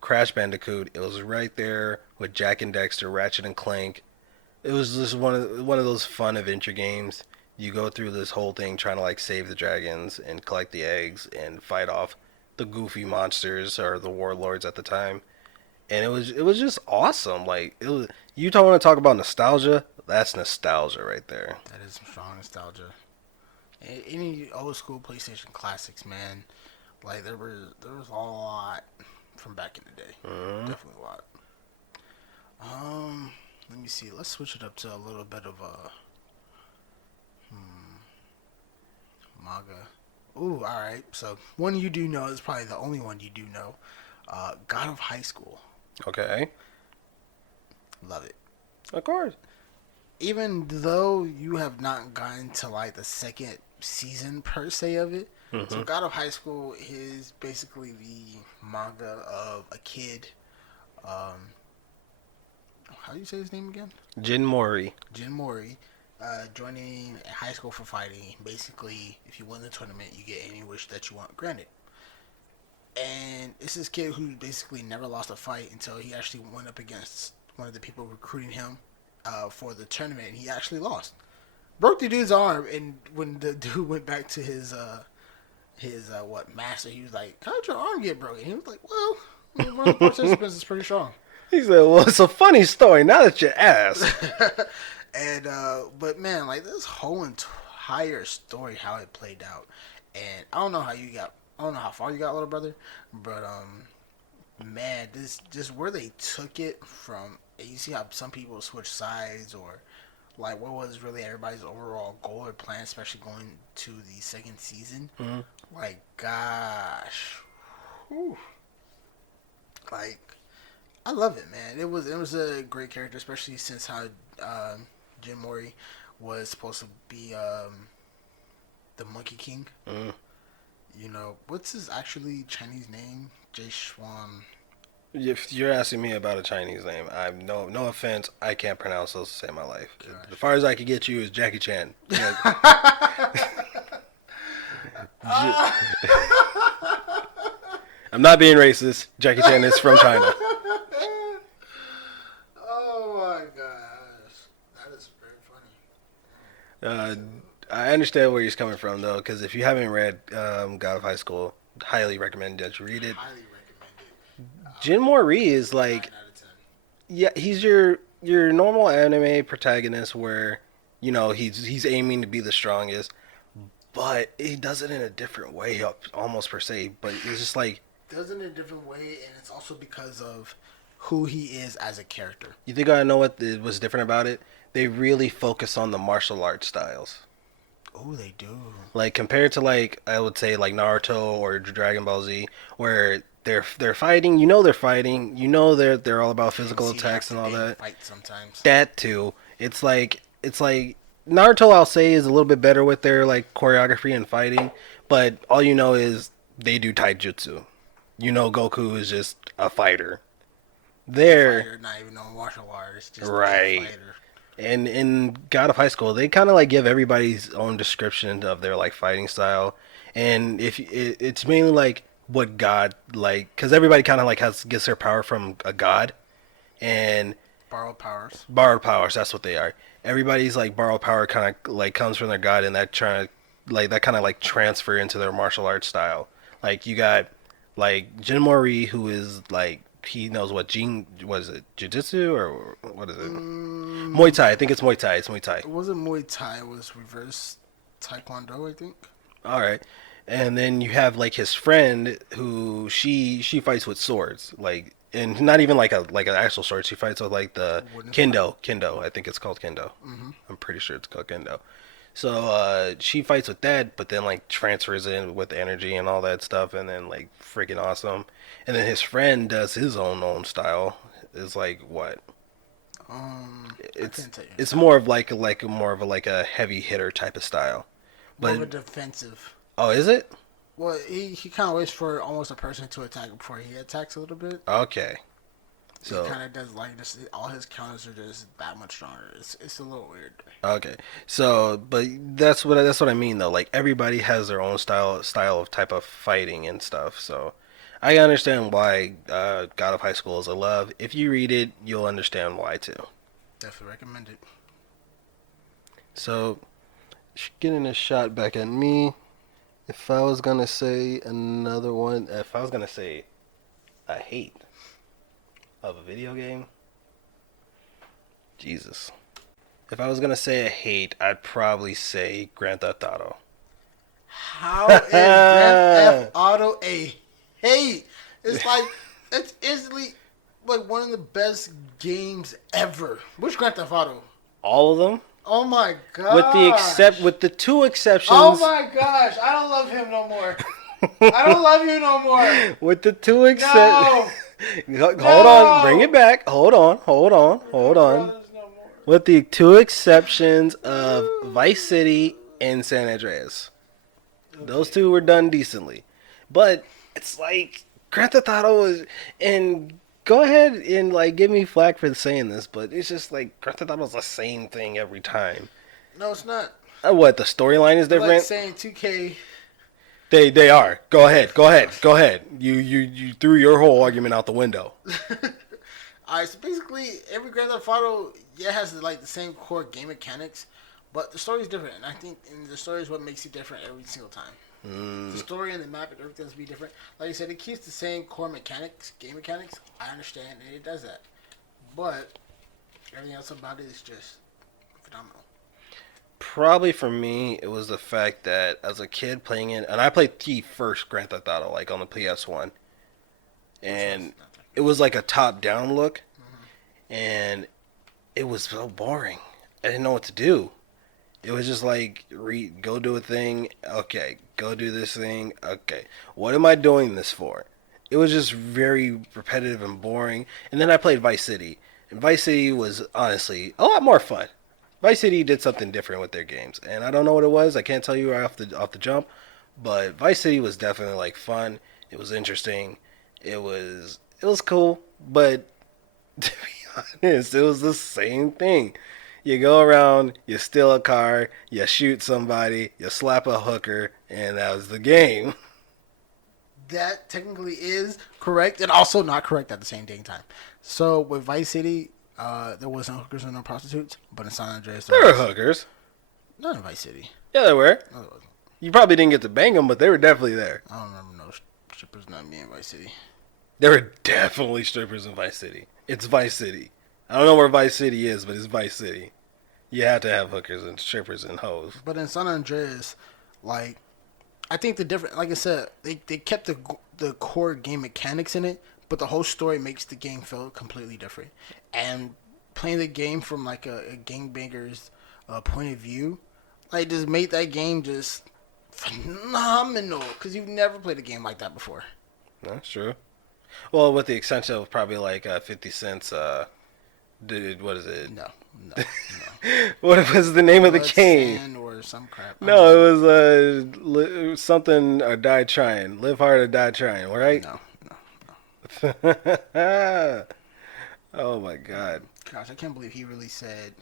Crash Bandicoot. It was right there with Jack and Dexter, Ratchet and Clank. It was just one of those fun adventure games. You go through this whole thing trying to like save the dragons and collect the eggs and fight off the goofy monsters or the warlords at the time. And it was just awesome. Like it was, you don't want to talk about nostalgia? That's nostalgia right there. That is some strong nostalgia. Any old school PlayStation classics, man. Like, there was a lot from back in the day. Definitely a lot. Let me see. Let's switch it up to a little bit of a manga. Ooh, all right. So one you do know is probably the only one you do know. God of High School. Okay, Love it. of course. Even though you have not gotten to like the second season per se of it, so God of High School is basically the manga of a kid. How do you say his name again? Jin Mori. Jin Mori, joining a high school for fighting. Basically, if you win the tournament, you get any wish that you want granted. And it's this kid who basically never lost a fight until he actually went up against one of the people recruiting him for the tournament, and he actually lost. Broke the dude's arm, and when the dude went back to his master, he was like, "How did your arm get broken?" He was like, "Well, one of the participants is pretty strong." He said, "Well, it's a funny story. Now that you ask." And but man, like, this whole entire story, how it played out, and I don't know how far you got, little brother, but man, this just where they took it from. You see how some people switch sides, or like what was really everybody's overall goal or plan, especially going to the second season. Like, gosh, whew. Like, I love it, man. It was a great character, especially since how Jin Mori was supposed to be the Monkey King. Mm. What's his actually Chinese name? Jay Schwan. If you're asking me about a Chinese name, I'm no offense, I can't pronounce those to save my life. Gosh. As far as I can get you is Jackie Chan. Yeah. I'm not being racist. Jackie Chan is from China. Oh my gosh, that is very funny. I understand where he's coming from though, because if you haven't read God of High School, highly recommend that you read it. Highly recommended. Jin Mori is like, 9 out of 10. yeah, he's your normal anime protagonist where he's aiming to be the strongest, but he does it in a different way, almost per se. But it's just like, Does it in a different way, and it's also because of who he is as a character. you think I know what was different about it? They really focus on the martial arts styles. Oh, they do. Like compared to like I would say like Naruto or Dragon Ball Z, where they're fighting. They're fighting. They're all about physical attacks and all that. Fight sometimes. That too. It's like Naruto. I'll say is a little bit better with their like choreography and fighting, but all is they do taijutsu. Goku is just a fighter. Fighter, not even no martial arts, just Right. a fighter. And in God of High School, they kind of like give everybody's own description of their like fighting style, and if it's mainly like what God like, because everybody kind of like gets their power from a god, and Borrowed powers. borrowed powers. That's what they are. Everybody's like borrowed power kind of like comes from their god, and that trying like that kind of like transfer into their martial arts style. Like you got like Jin Mori, who is like he knows what was it jiu-jitsu or what is it? Muay Thai. I think it's Muay Thai. It's Muay Thai. It wasn't Muay Thai. It was reverse Taekwondo, I think. All right. And then you have like his friend who she fights with swords, like and not even like an actual sword. She fights with like the Wooden kendo. I think it's called kendo. Mm-hmm. I'm pretty sure it's called kendo. So she fights with that, but then like transfers in with energy and all that stuff, and then like freaking awesome. And then his friend does his own style. Is like what? I It's couldn't tell you. it's more of like more of a like a heavy hitter type of style. More But of a defensive. oh, is it? Well, he kind of waits for almost a person to attack before he attacks a little bit. Okay. So He kind of does like this. All his counters are just that much stronger. It's a little weird. okay. So, but that's what I mean though. Like everybody has their own style of type of fighting and stuff. So, I understand why God of High School is a love. If you read it, you'll understand why too. Definitely recommend it. So, getting a shot back at me. If I was gonna say another one, if I was gonna say a hate of a video game, Jesus. If I was gonna say a hate, I'd probably say Grand Theft Auto. How is Grand Theft Auto a hate? It's like it's instantly like one of the best games ever. Which Grand Theft Auto? All of them, Oh my god! with the two exceptions. Oh my gosh! I don't love him no more. I don't love you no more. With the two exceptions. No. Hold on, bring it back. Hold on. No more. With the two exceptions of Vice City and San Andreas. Those two were done decently. But it's like Grand Theft Auto is, and go ahead and like give me flack for saying this, but it's just like Grand Theft Auto is the same thing every time. No, it's not. What, the storyline is different? Like saying 2K. They are. Go ahead. You threw your whole argument out the window. Alright, so basically every Grand Theft Auto has like the same core game mechanics, but the story is different, and I think the story is what makes it different every single time. The story and the map and everything's be different. Like I said, it keeps the same core mechanics, game mechanics. I understand, and it does that, but everything else about it is just phenomenal. Probably for me, it was the fact that as a kid playing it, and I played the first Grand Theft Auto like on the PS1, and it was like a top-down look, and it was so boring. I didn't know what to do. It was just like, go do a thing, okay, go do this thing, okay. What am I doing this for? It was just very repetitive and boring. And then I played Vice City, and Vice City was honestly a lot more fun. Vice City did something different with their games, and I don't know what it was. I can't tell you right off the jump, but Vice City was definitely like fun. It was interesting. It was cool, but to be honest, it was the same thing. You go around, you steal a car, you shoot somebody, you slap a hooker, and that was the game. That technically is correct and also not correct at the same dang time. So with Vice City, there wasn't hookers and no prostitutes, but in San Andreas there There were was. hookers. Not in Vice City. Yeah, there were. No, there wasn't. You probably didn't get to bang them, but they were definitely there. I don't remember no strippers not being in Vice City. There were definitely strippers in Vice City. It's Vice City. I don't know where Vice City is, but it's Vice City. You have to have hookers and strippers and hoes. But in San Andreas, like I think the different, like I said, they kept the core game mechanics in it, but the whole story makes the game feel completely different. And playing the game from like a gangbanger's point of view, like just made that game just phenomenal because you've never played a game like that before. That's true. Well, with the exception of probably like 50 Cent's, what is it? No, no, no. What was the name of the Blood, game? Sand or some crap. I don't No, know. it was something or die trying. Live hard or die trying, right? No, no. Oh my god. Gosh, I can't believe he really said.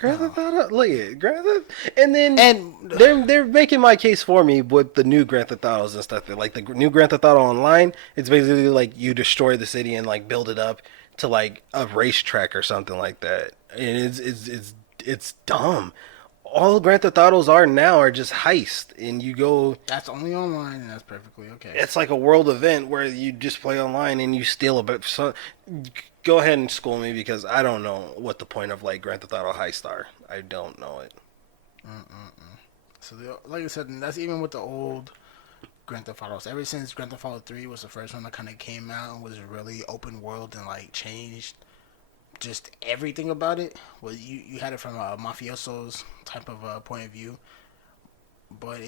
Grand No. Theft Auto, look at Grand Theft, and then And they're making my case for me with the new Grand Theft Autos and stuff. Like the new Grand Theft Auto Online, it's basically like you destroy the city and like build it up to like a racetrack or something like that, and it's dumb. All Grand Theft Autos are now are just heist, and you go. that's only online, and that's perfectly okay. It's like a world event where you just play online and you steal a bit. So, go ahead and school me because I don't know what the point of like Grand Theft Auto heist are. I don't know it. So, like I said, and that's even with the old Grand Theft Autos. Ever since Grand Theft Auto 3 was the first one that kind of came out and was really open world and like changed just everything about it. Well, you had it from a mafioso's type of point of view, but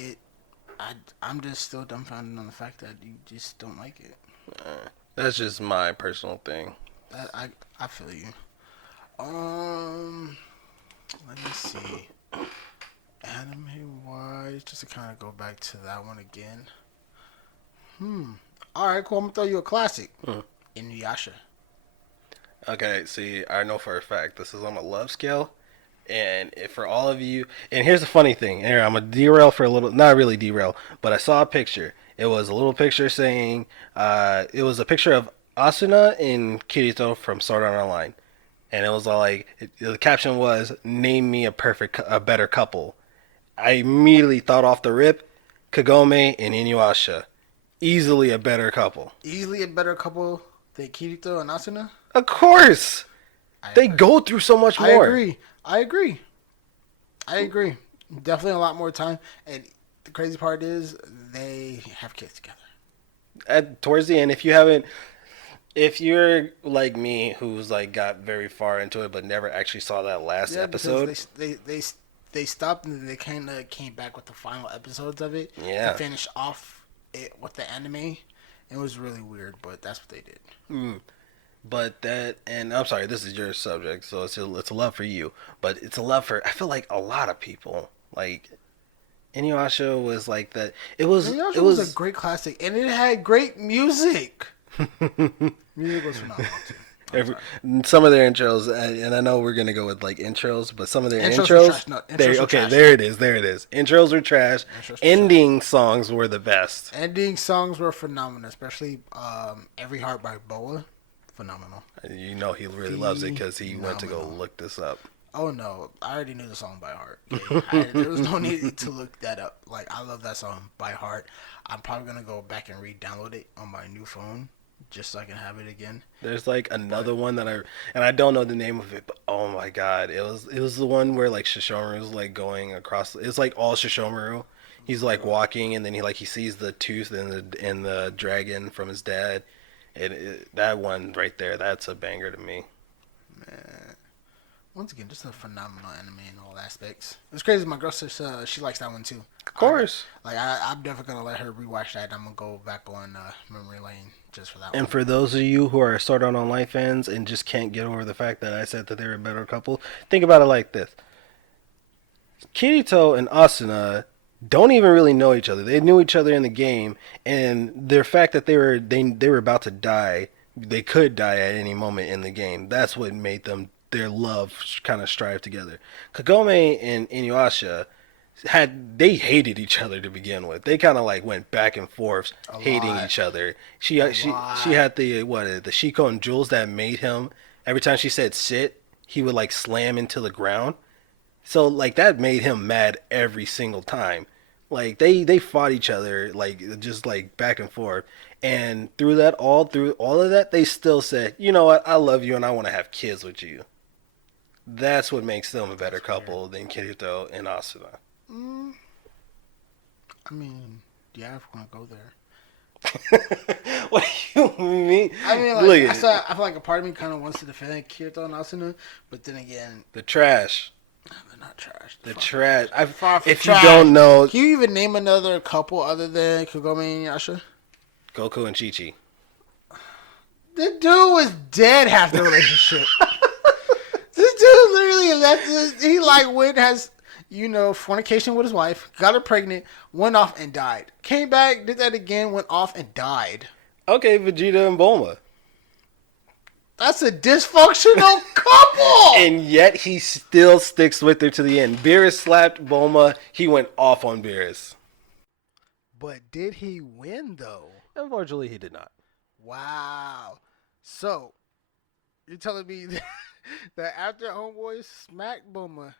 I'm just still dumbfounded on the fact that you just don't like it. That's just my personal thing. I feel you. Let me see. Anime wise, just to kind of go back to that one again. All right, cool. I'm gonna throw you a classic. Inuyasha. Okay, see, I know for a fact this is on a love scale, and if for all of you, and here's the funny thing. Here, I'm gonna derail for a little, not really derail, but I saw a picture. It was a little picture saying, it was a picture of Asuna and Kirito from Sword Art Online, and it was all like, the caption was, "Name me a better couple." I immediately thought off the rip, Kagome and Inuyasha, easily a better couple. Easily a better couple than Kirito and Asuna. Of course, I they agree. go through so much I more. agree. I agree. I agree. Definitely a lot more time. And the crazy part is they have kids together. Towards the end, if you're like me, who's like got very far into it but never actually saw that last Yeah, episode, because they stopped and they kind of came back with the final episodes of it Yeah. to finish off it with the anime. It was really weird, but that's what they did. but that, and I'm sorry, this is your subject, so it's a love for you, but it's a love for, I feel like a lot of people. Like Inuyasha was like that. Inuyasha It was was a great classic, and it had great music. Music was phenomenal too. every, some of their intros, and I know we're gonna go with like intros, but some of their Intros were intros, trash. No, intros were okay, trash. there it is, there it is. Intros were trash. Intros were Ending songs were the best. Ending songs were phenomenal, especially "Every Heart" by Boa. Phenomenal. You know he really loves it because he went to go Phenomenal. look this up. Oh no, I already knew the song by heart. Okay? There was no need to look that up. Like I love that song by heart. I'm probably gonna go back and re-download it on my new phone just so I can have it again. There's like another one that I don't know the name of it, but oh my god, it was the one where like Shishomaru was like going across. It's like all Shishomaru. He's like walking and then he sees the tooth and the dragon from his dad. That one right there, that's a banger to me. Man. Once again, just a phenomenal anime in all aspects. It's crazy. My girl says she likes that one too. Of I course. I'm definitely gonna let her rewatch that. I'm gonna go back on memory lane just for that And one. for those of you who are Sword Art Online fans and just can't get over the fact that I said that they were a better couple, think about it like this: Kirito and Asuna don't even really know each other. They knew each other in the game, and their fact that they were about to die, they could die at any moment in the game. That's what made them their love kind of strive together. Kagome and Inuyasha they hated each other to begin with. They kind of like went back and forth A hating lot, each other. a She lot. had the Shiko and Jules that made him every time she said sit, he would like slam into the ground. So like that made him mad every single time. Like they fought each other like just like back and forth. And through all of that, they still said, "You know what? I love you and I want to have kids with you." That's what makes them a better That's weird. couple than Kirito and Asuna. Mm, I mean, yeah, if we're gonna go there. What do you mean? I mean, Look like at it. I feel like a part of me kind of wants to defend Kirito and Asuna, but then again, The trash. they're not trash. They're The far from trash. trash. Far from If you trash. don't know, Can you even name another couple other than Kagome and Yasha? Goku and Chi Chi. The dude was dead half the relationship. This dude literally left. He like went has fornication with his wife, got her pregnant, went off and died. Came back, did that again, went off and died. Okay, Vegeta and Bulma. That's a dysfunctional couple. And yet he still sticks with her to the end. Beerus slapped Bulma. He went off on Beerus. But did he win though? Unfortunately, he did not. Wow. So you're telling me that after Homeboy smacked Bulma,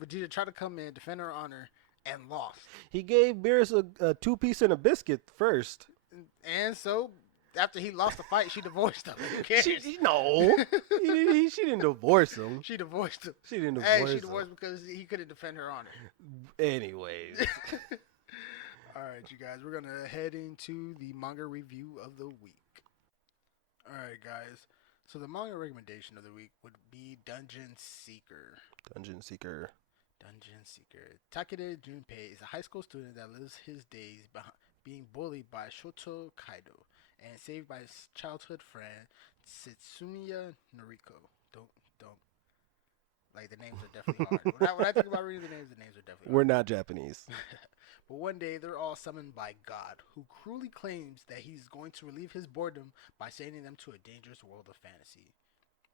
Vegeta tried to come in, defend her honor, and lost. He gave Beerus a two-piece and a biscuit first. And so after he lost the fight, she divorced him. Who cares? No, she didn't divorce him. She divorced him. She didn't Hey, divorce she him. divorced because he couldn't defend her honor. Anyways, All right, you guys, we're gonna head into the manga review of the week. All right, guys. So the manga recommendation of the week would be Dungeon Seeker. Dungeon Seeker. Dungeon Seeker. Takeda Junpei is a high school student that lives his days being bullied by Shoto Kaido and saved by his childhood friend Setsumiya Noriko. Don't like the names are definitely hard. When I think about reading the names are definitely We're hard. not Japanese. But one day they're all summoned by God, who cruelly claims that he's going to relieve his boredom by sending them to a dangerous world of fantasy.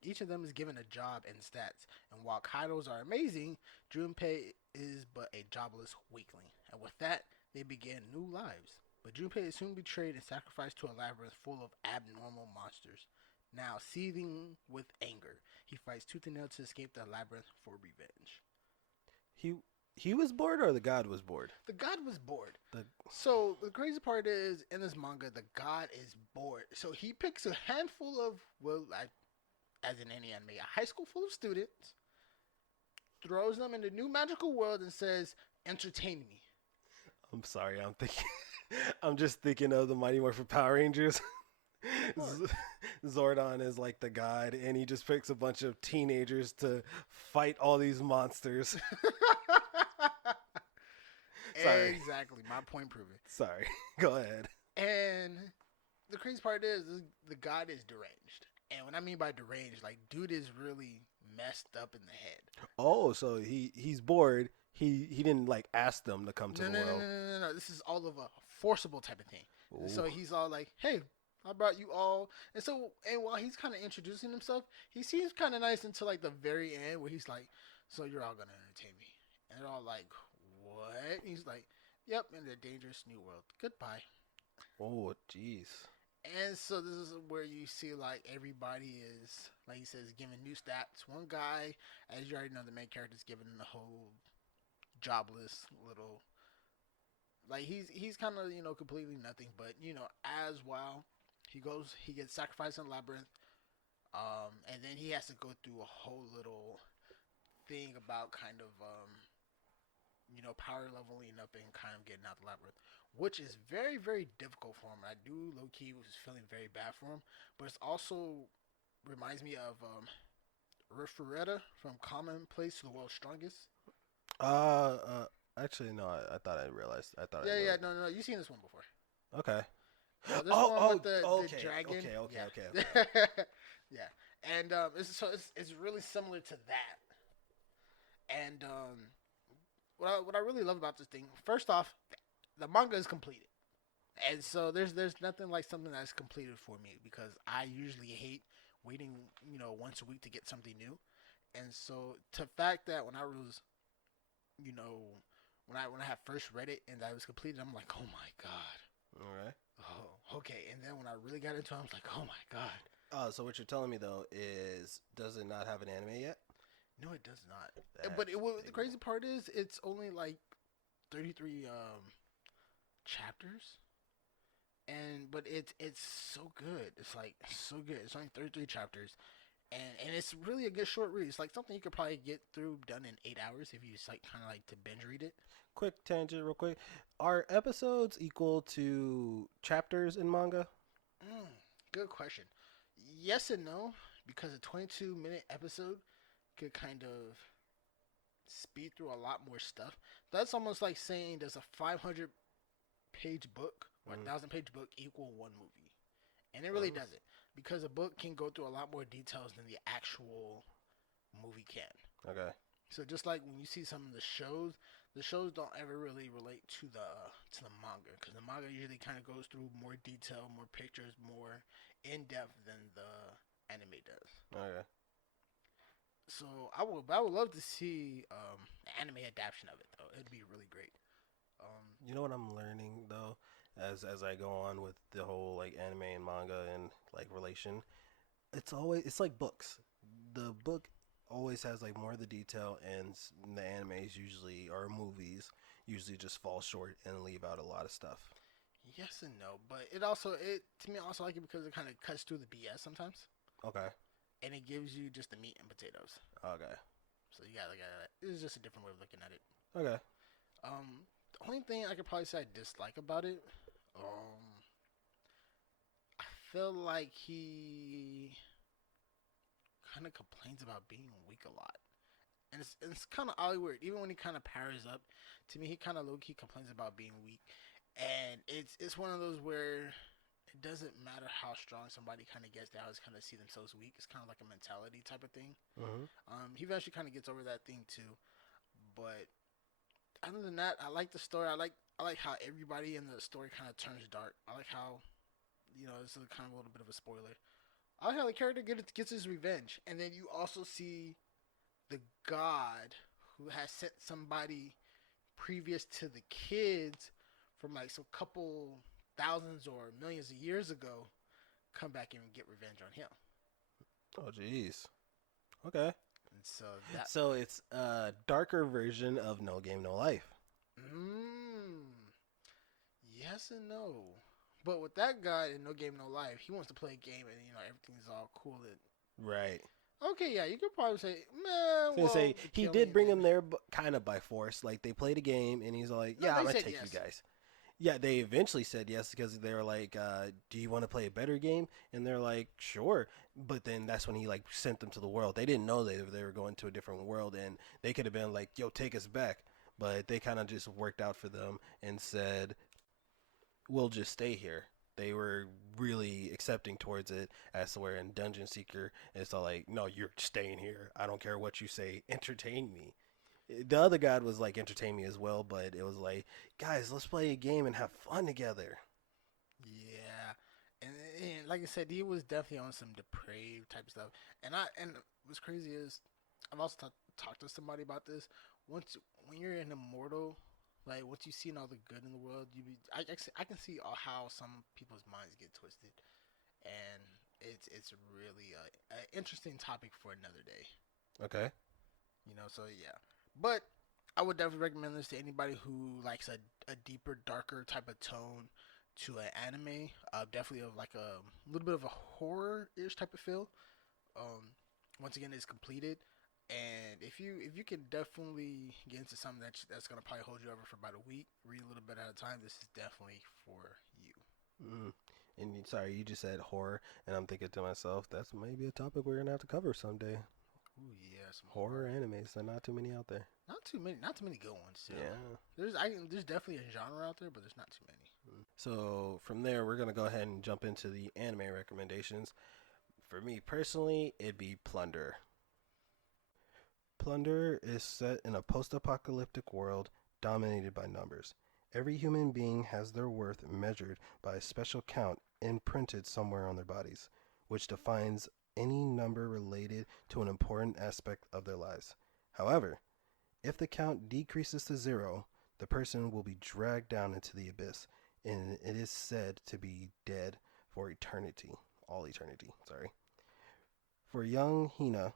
Each of them is given a job and stats, and while Kaido's are amazing, Junpei is but a jobless weakling. And with that, they begin new lives. But Junpei is soon betrayed and sacrificed to a labyrinth full of abnormal monsters. Now seething with anger, he fights tooth and nail to escape the labyrinth for revenge. He he was bored or the god was bored? The god was bored. The So the crazy part is, in this manga, the god is bored. So he picks a handful of, as in any anime, a high school full of students, throws them in the new magical world, and says, "Entertain me." I'm sorry, I'm thinking I'm just thinking of the Mighty Morphin Power Rangers. Zordon is like the god, and he just picks a bunch of teenagers to fight all these monsters. Sorry. Exactly, my point proven. Sorry, go ahead. And the crazy part is, the god is deranged. And what I mean by deranged, like, dude is really messed up in the head. Oh, so he's bored. He didn't like ask them to come to No, the no, no, world. no, no, no. This is all of a forcible type of thing. And so Ooh. he's all like, "Hey, I brought you all." And while he's kind of introducing himself, he seems kind of nice until like the very end, where he's like, "So you're all gonna entertain me?" And they're all like, "What?" And he's like, "Yep, in the dangerous new world. Goodbye." Oh, jeez. And so this is where you see like everybody is, like he says, given new stats. One guy, as you already know, the main character is given the whole jobless little, like, he's kind of completely nothing, but as well, he gets sacrificed in the labyrinth, and then he has to go through a whole little thing about kind of power leveling up and kind of getting out the labyrinth, which is very very difficult for him. I do low key was feeling very bad for him, but it's also reminds me of Referetta from Commonplace to the World's Strongest. Uh, actually, no. I thought I realized. I thought I Yeah, knew yeah, it. no, you've seen this one before. Okay. This one with the Okay, dragon. okay, okay, Yeah, okay, okay. yeah, and it's really similar to that. And what I really love about this thing, first off, the manga is completed. And so there's nothing like something that's completed for me because I usually hate waiting, once a week to get something new. And so to fact that when I was, you know, when I had first read it and that was completed, I'm like, oh my god. All right. Oh, okay. And then when I really got into it, I was like, oh my god. So what you're telling me though is, does it not have an anime yet? No, it does not. But That's the big. crazy part is, it's only like 33 chapters. But it's so good. It's like so good. It's only 33 chapters, and it's really a good short read. It's like something you could probably get through done in 8 hours if you just like kind of like to binge read it. Quick tangent, real quick. Are episodes equal to chapters in manga? Good question. Yes and no, because a 22-minute episode could kind of speed through a lot more stuff. That's almost like saying does a 500-page book or a Mm. 1,000-page book equal one movie? And it really Oh, doesn't, because a book can go through a lot more details than the actual movie can. okay. So just like when you see some of the shows don't ever really relate to the manga, because the manga usually kind of goes through more detail, more pictures, more in depth than the anime does. Okay. So I would love to see an anime adaptation of it though. It'd be really great. You know what I'm learning though, as I go on with the whole like anime and manga and like relation, it's like books. The book always has like more of the detail, and the animes usually or movies usually just fall short and leave out a lot of stuff. Yes and no, but it to me I also like it because it kind of cuts through the BS sometimes, Okay. and it gives you just the meat and potatoes. Okay. So you gotta look at it. It's just a different way of looking at it. Okay. The only thing I could probably say I dislike about it, I feel like he kind of complains about being weak a lot, and it's kind of oddly weird. Even when he kind of powers up, to me he kind of low key complains about being weak, and it's one of those where it doesn't matter how strong somebody kind of gets, they always kind of see themselves weak. It's kind of like a mentality type of thing. Mm-hmm. He eventually kind of gets over that thing too, but other than that, I like the story. I like how everybody in the story kind of turns dark. I like how this is kind of a little bit of a spoiler. I like how the character gets his revenge, and then you also see the god who has sent somebody previous to the kids from like some couple thousands or millions of years ago come back and get revenge on him. Oh, jeez. Okay. And so that, So it's a darker version of No Game No Life. mmm, yes and no. But with that guy in No Game No Life, he wants to play a game and everything's all cool and Right. okay, yeah, you could probably say, I man, was gonna well, say the he killing did and bring him then there, but kind of by force. Like they played a game, and he's like, no, "Yeah, I'm they gonna said take you yes. guys." Yeah, they eventually said yes because they were like, "Do you want to play a better game?" And they're like, "Sure." But then that's when he like sent them to the world. They didn't know they were going to a different world, and they could have been like, "Yo, take us back." But they kind of just worked out for them and said, we'll just stay here. They were really accepting towards it, as to where in Dungeon Seeker it's all like, no, you're staying here. I don't care what you say. Entertain me. The other god was like, entertain me as well, but it was like, guys, let's play a game and have fun together. Yeah, and like I said, he was definitely on some depraved type of stuff. And what's crazy is I've also talked to somebody about this. Once when you're an immortal, like once you've seen all the good in the world, I can see how some people's minds get twisted, and it's really a interesting topic for another day. Okay. So yeah, but I would definitely recommend this to anybody who likes a deeper, darker type of tone to an anime. Definitely of like a little bit of a horror-ish type of feel. Um, Once again, it's completed, and if you can definitely get into something that's gonna probably hold you over for about a week, read a little bit at a time. This is definitely for you. Mm. And sorry, you just said horror, and I'm thinking to myself, that's maybe a topic we're gonna have to cover someday. Ooh, yeah, some Horror horror. animes. There are not too many out there. Not too many good ones too. Yeah. There's definitely a genre out there, but there's not too many. So from there, we're gonna go ahead and jump into the anime recommendations. For me personally, it'd be Plunder. Plunder is set in a post-apocalyptic world dominated by numbers. Every human being has their worth measured by a special count imprinted somewhere on their bodies, which defines any number related to an important aspect of their lives. However, if the count decreases to zero, the person will be dragged down into the abyss, and it is said to be dead for eternity. All eternity, sorry. For young Hina,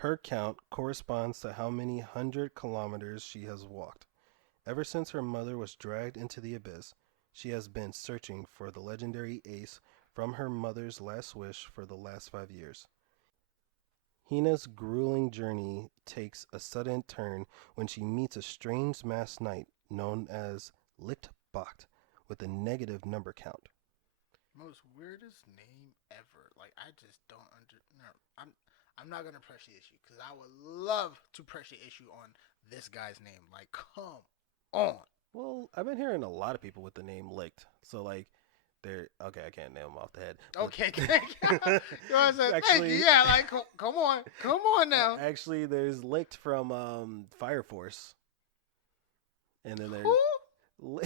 her count corresponds to how many hundred kilometers she has walked. Ever since her mother was dragged into the abyss, she has been searching for the legendary ace from her mother's last wish for the last 5 years. Hina's grueling journey takes a sudden turn when she meets a strange masked knight known as Lichtbach with a negative number count. Most weirdest name ever. Like I just don't under. No, I'm not gonna press the issue because I would love to press the issue on this guy's name. Like, come on. Well, I've been hearing a lot of people with the name Licht. So, like, they're okay. I can't name them off the head. Okay, thank you. You know what I'm saying? Thank you. Actually, Yeah, like come on now. actually, there's Licht from Fire Force, and then there's Who?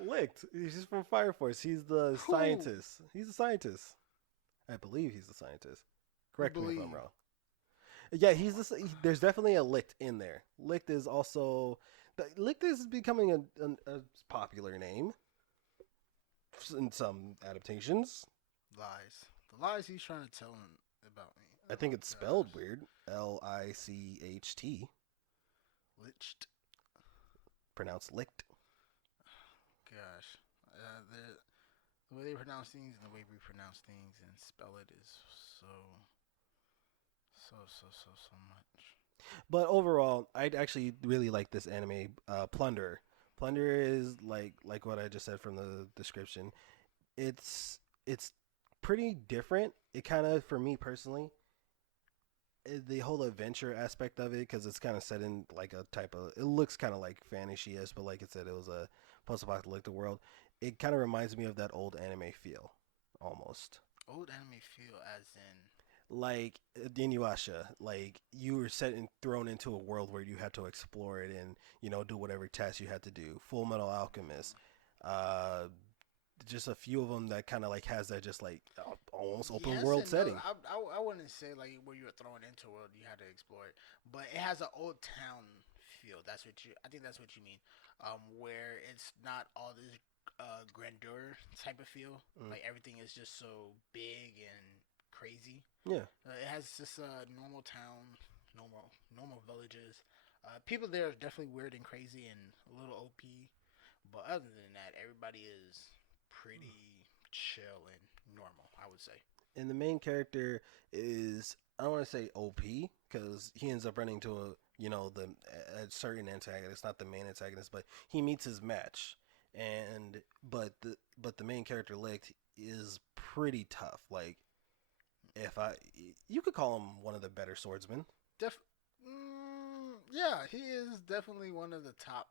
Licht. He's from Fire Force. He's the Who? scientist. He's a scientist. I believe he's the scientist. Correct me if I'm wrong. Yeah, there's definitely a Licht in there. Licht is also Licht is becoming a popular name in some adaptations. Lies. The lies he's trying to tell him about me. I think it's spelled weird. Licht. Liched. Pronounced Licht. Gosh. The way they pronounce things and the way we pronounce things and spell it is so much. But overall, I actually really like this anime, Plunder. Plunder is like what I just said from the description. It's pretty different. It kind of, for me personally, the whole adventure aspect of it, because it's kind of set in like a type of, it looks kind of like fantasy-ish, but like I said, it was a post-apocalyptic world. It kind of reminds me of that old anime feel, almost. Old anime feel as in Like Inuyasha, like you were set and thrown into a world where you had to explore it and do whatever tasks you had to do. Full Metal Alchemist, uh, just a few of them that kind of like has that just like almost open yes world and no. setting. I wouldn't say like where you were thrown into a world you had to explore it, but it has an old town feel. I think that's what you mean. Where it's not all this grandeur type of feel. Like everything is just so big and crazy. Yeah, It has just a normal town, normal villages. People there are definitely weird and crazy and a little OP, but other than that, everybody is pretty chill and normal. I would say. and the main character is, I don't want to say OP because he ends up running to a certain antagonist, not the main antagonist, but he meets his match, and but the main character Licht is pretty tough. Like, if you could call him one of the better swordsmen. Def, yeah, he is definitely one of the top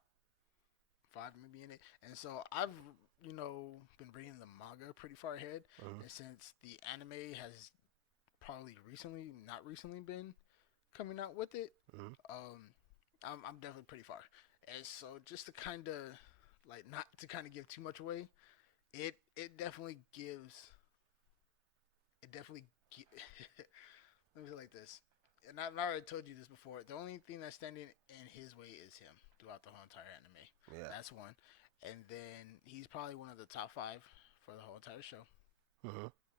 five maybe in it. And so I've been reading the manga pretty far ahead, and since the anime has probably not recently been coming out with it, I'm definitely pretty far. And so just to kind of like not to kind of give too much away, it definitely gives it definitely. Let me say it like this. And I already told you this before. The only thing that's standing in his way is him throughout the whole entire anime. Yeah, that's one. And then he's probably one of the top five for the whole entire show.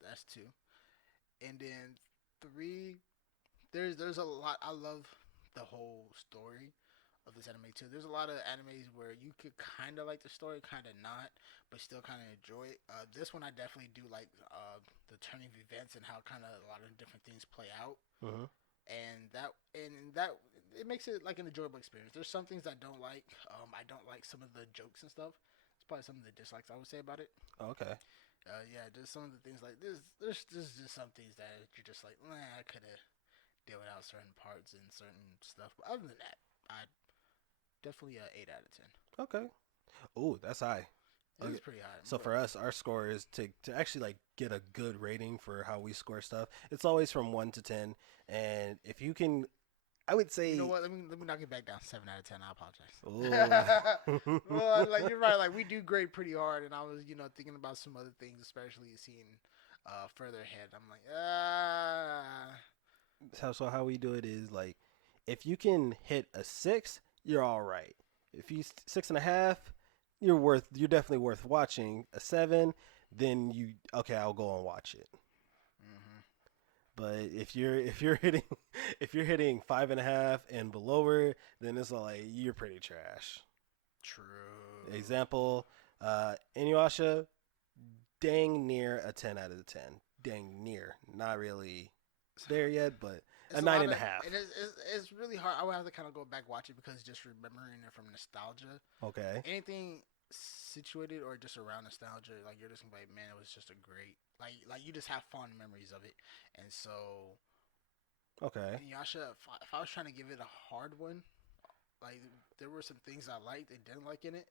That's two. And then three. There's a lot. I love the whole story of this anime too. There's a lot of animes where you could kind of like the story, kind of not, but still kind of enjoy it. This one I definitely do like the turning of events and how kind of a lot of different things play out. And that it makes it like an enjoyable experience. There's some things I don't like. I don't like some of the jokes and stuff. It's probably some of the dislikes I would say about it. Okay. Yeah, just some of the things like this. There's just some things that you're just like, I could have did without certain parts and certain stuff. But other than that, I definitely a 8 out of 10. Okay. Oh, that's high. It is Okay. pretty high, So but for us, our score is to actually like get a good rating for how we score stuff. It's always from 1 to 10, and if you can, I would you know say, what? Let me knock it back down. 7 out of 10. I apologize. oh, Well, like you're right. Like we do grade pretty hard, and I was thinking about some other things, especially seeing further ahead. I'm like so how we do it is like, if you can hit a 6, you're all right. If you 6.5, you're definitely worth watching. A 7, then you okay, I'll go and watch it. hmm But if you're hitting if you're hitting 5.5 and below, then it's like you're pretty trash. True. Example, Inuyasha, dang near a 10 out of 10. Dang near, not really there yet, but a It's a nine lot and a of, and half. it's really hard. I would have to kind of go back watch it because just remembering it from nostalgia. Okay, Anything situated or just around nostalgia, like you're just gonna be like, man, it was just a great, like you just have fond memories of it. And so okay, Inuyasha, if I was trying to give it a hard one, like there were some things I liked and didn't like in it.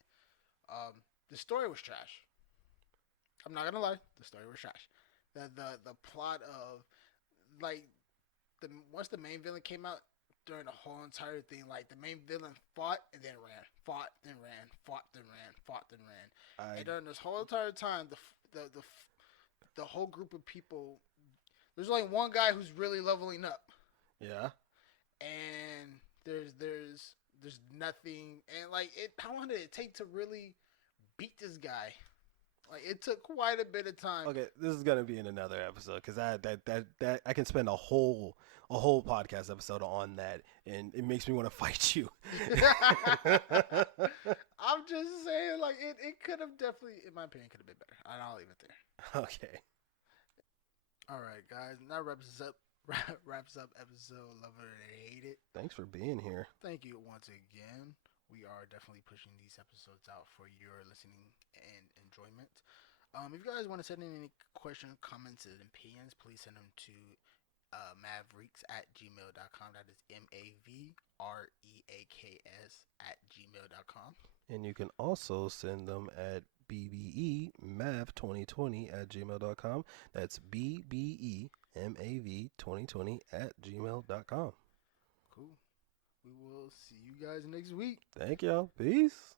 The story was trash. I'm not gonna lie, the story was trash. The plot of like once the main villain came out during the whole entire thing, like the main villain fought and then ran, fought then ran, fought then ran, fought then ran, and I during this whole entire time, the whole group of people, there's only one guy who's really leveling up, yeah. and there's nothing, and like how long did it take to really beat this guy? Like it took quite a bit of time. Okay, this is gonna be in another episode because that I can spend a whole podcast episode on that, and it makes me want to fight you. I'm just saying, like it could have definitely, in my opinion, could have been better. And I'll leave it there. Okay, All right, guys, and that wraps up wraps up episode Love It or Hate It. thanks for being here. Thank you once again. We are definitely pushing these episodes out for your listening and enjoyment. If you guys want to send in any questions, comments, and opinions, please send them to mavreaks@gmail.com. That is MAVREAKS @gmail.com. And you can also send them at bbemav2020 at gmail.com. That's bbemav2020 at gmail.com. Cool. We will see you guys next week. Thank y'all. Peace.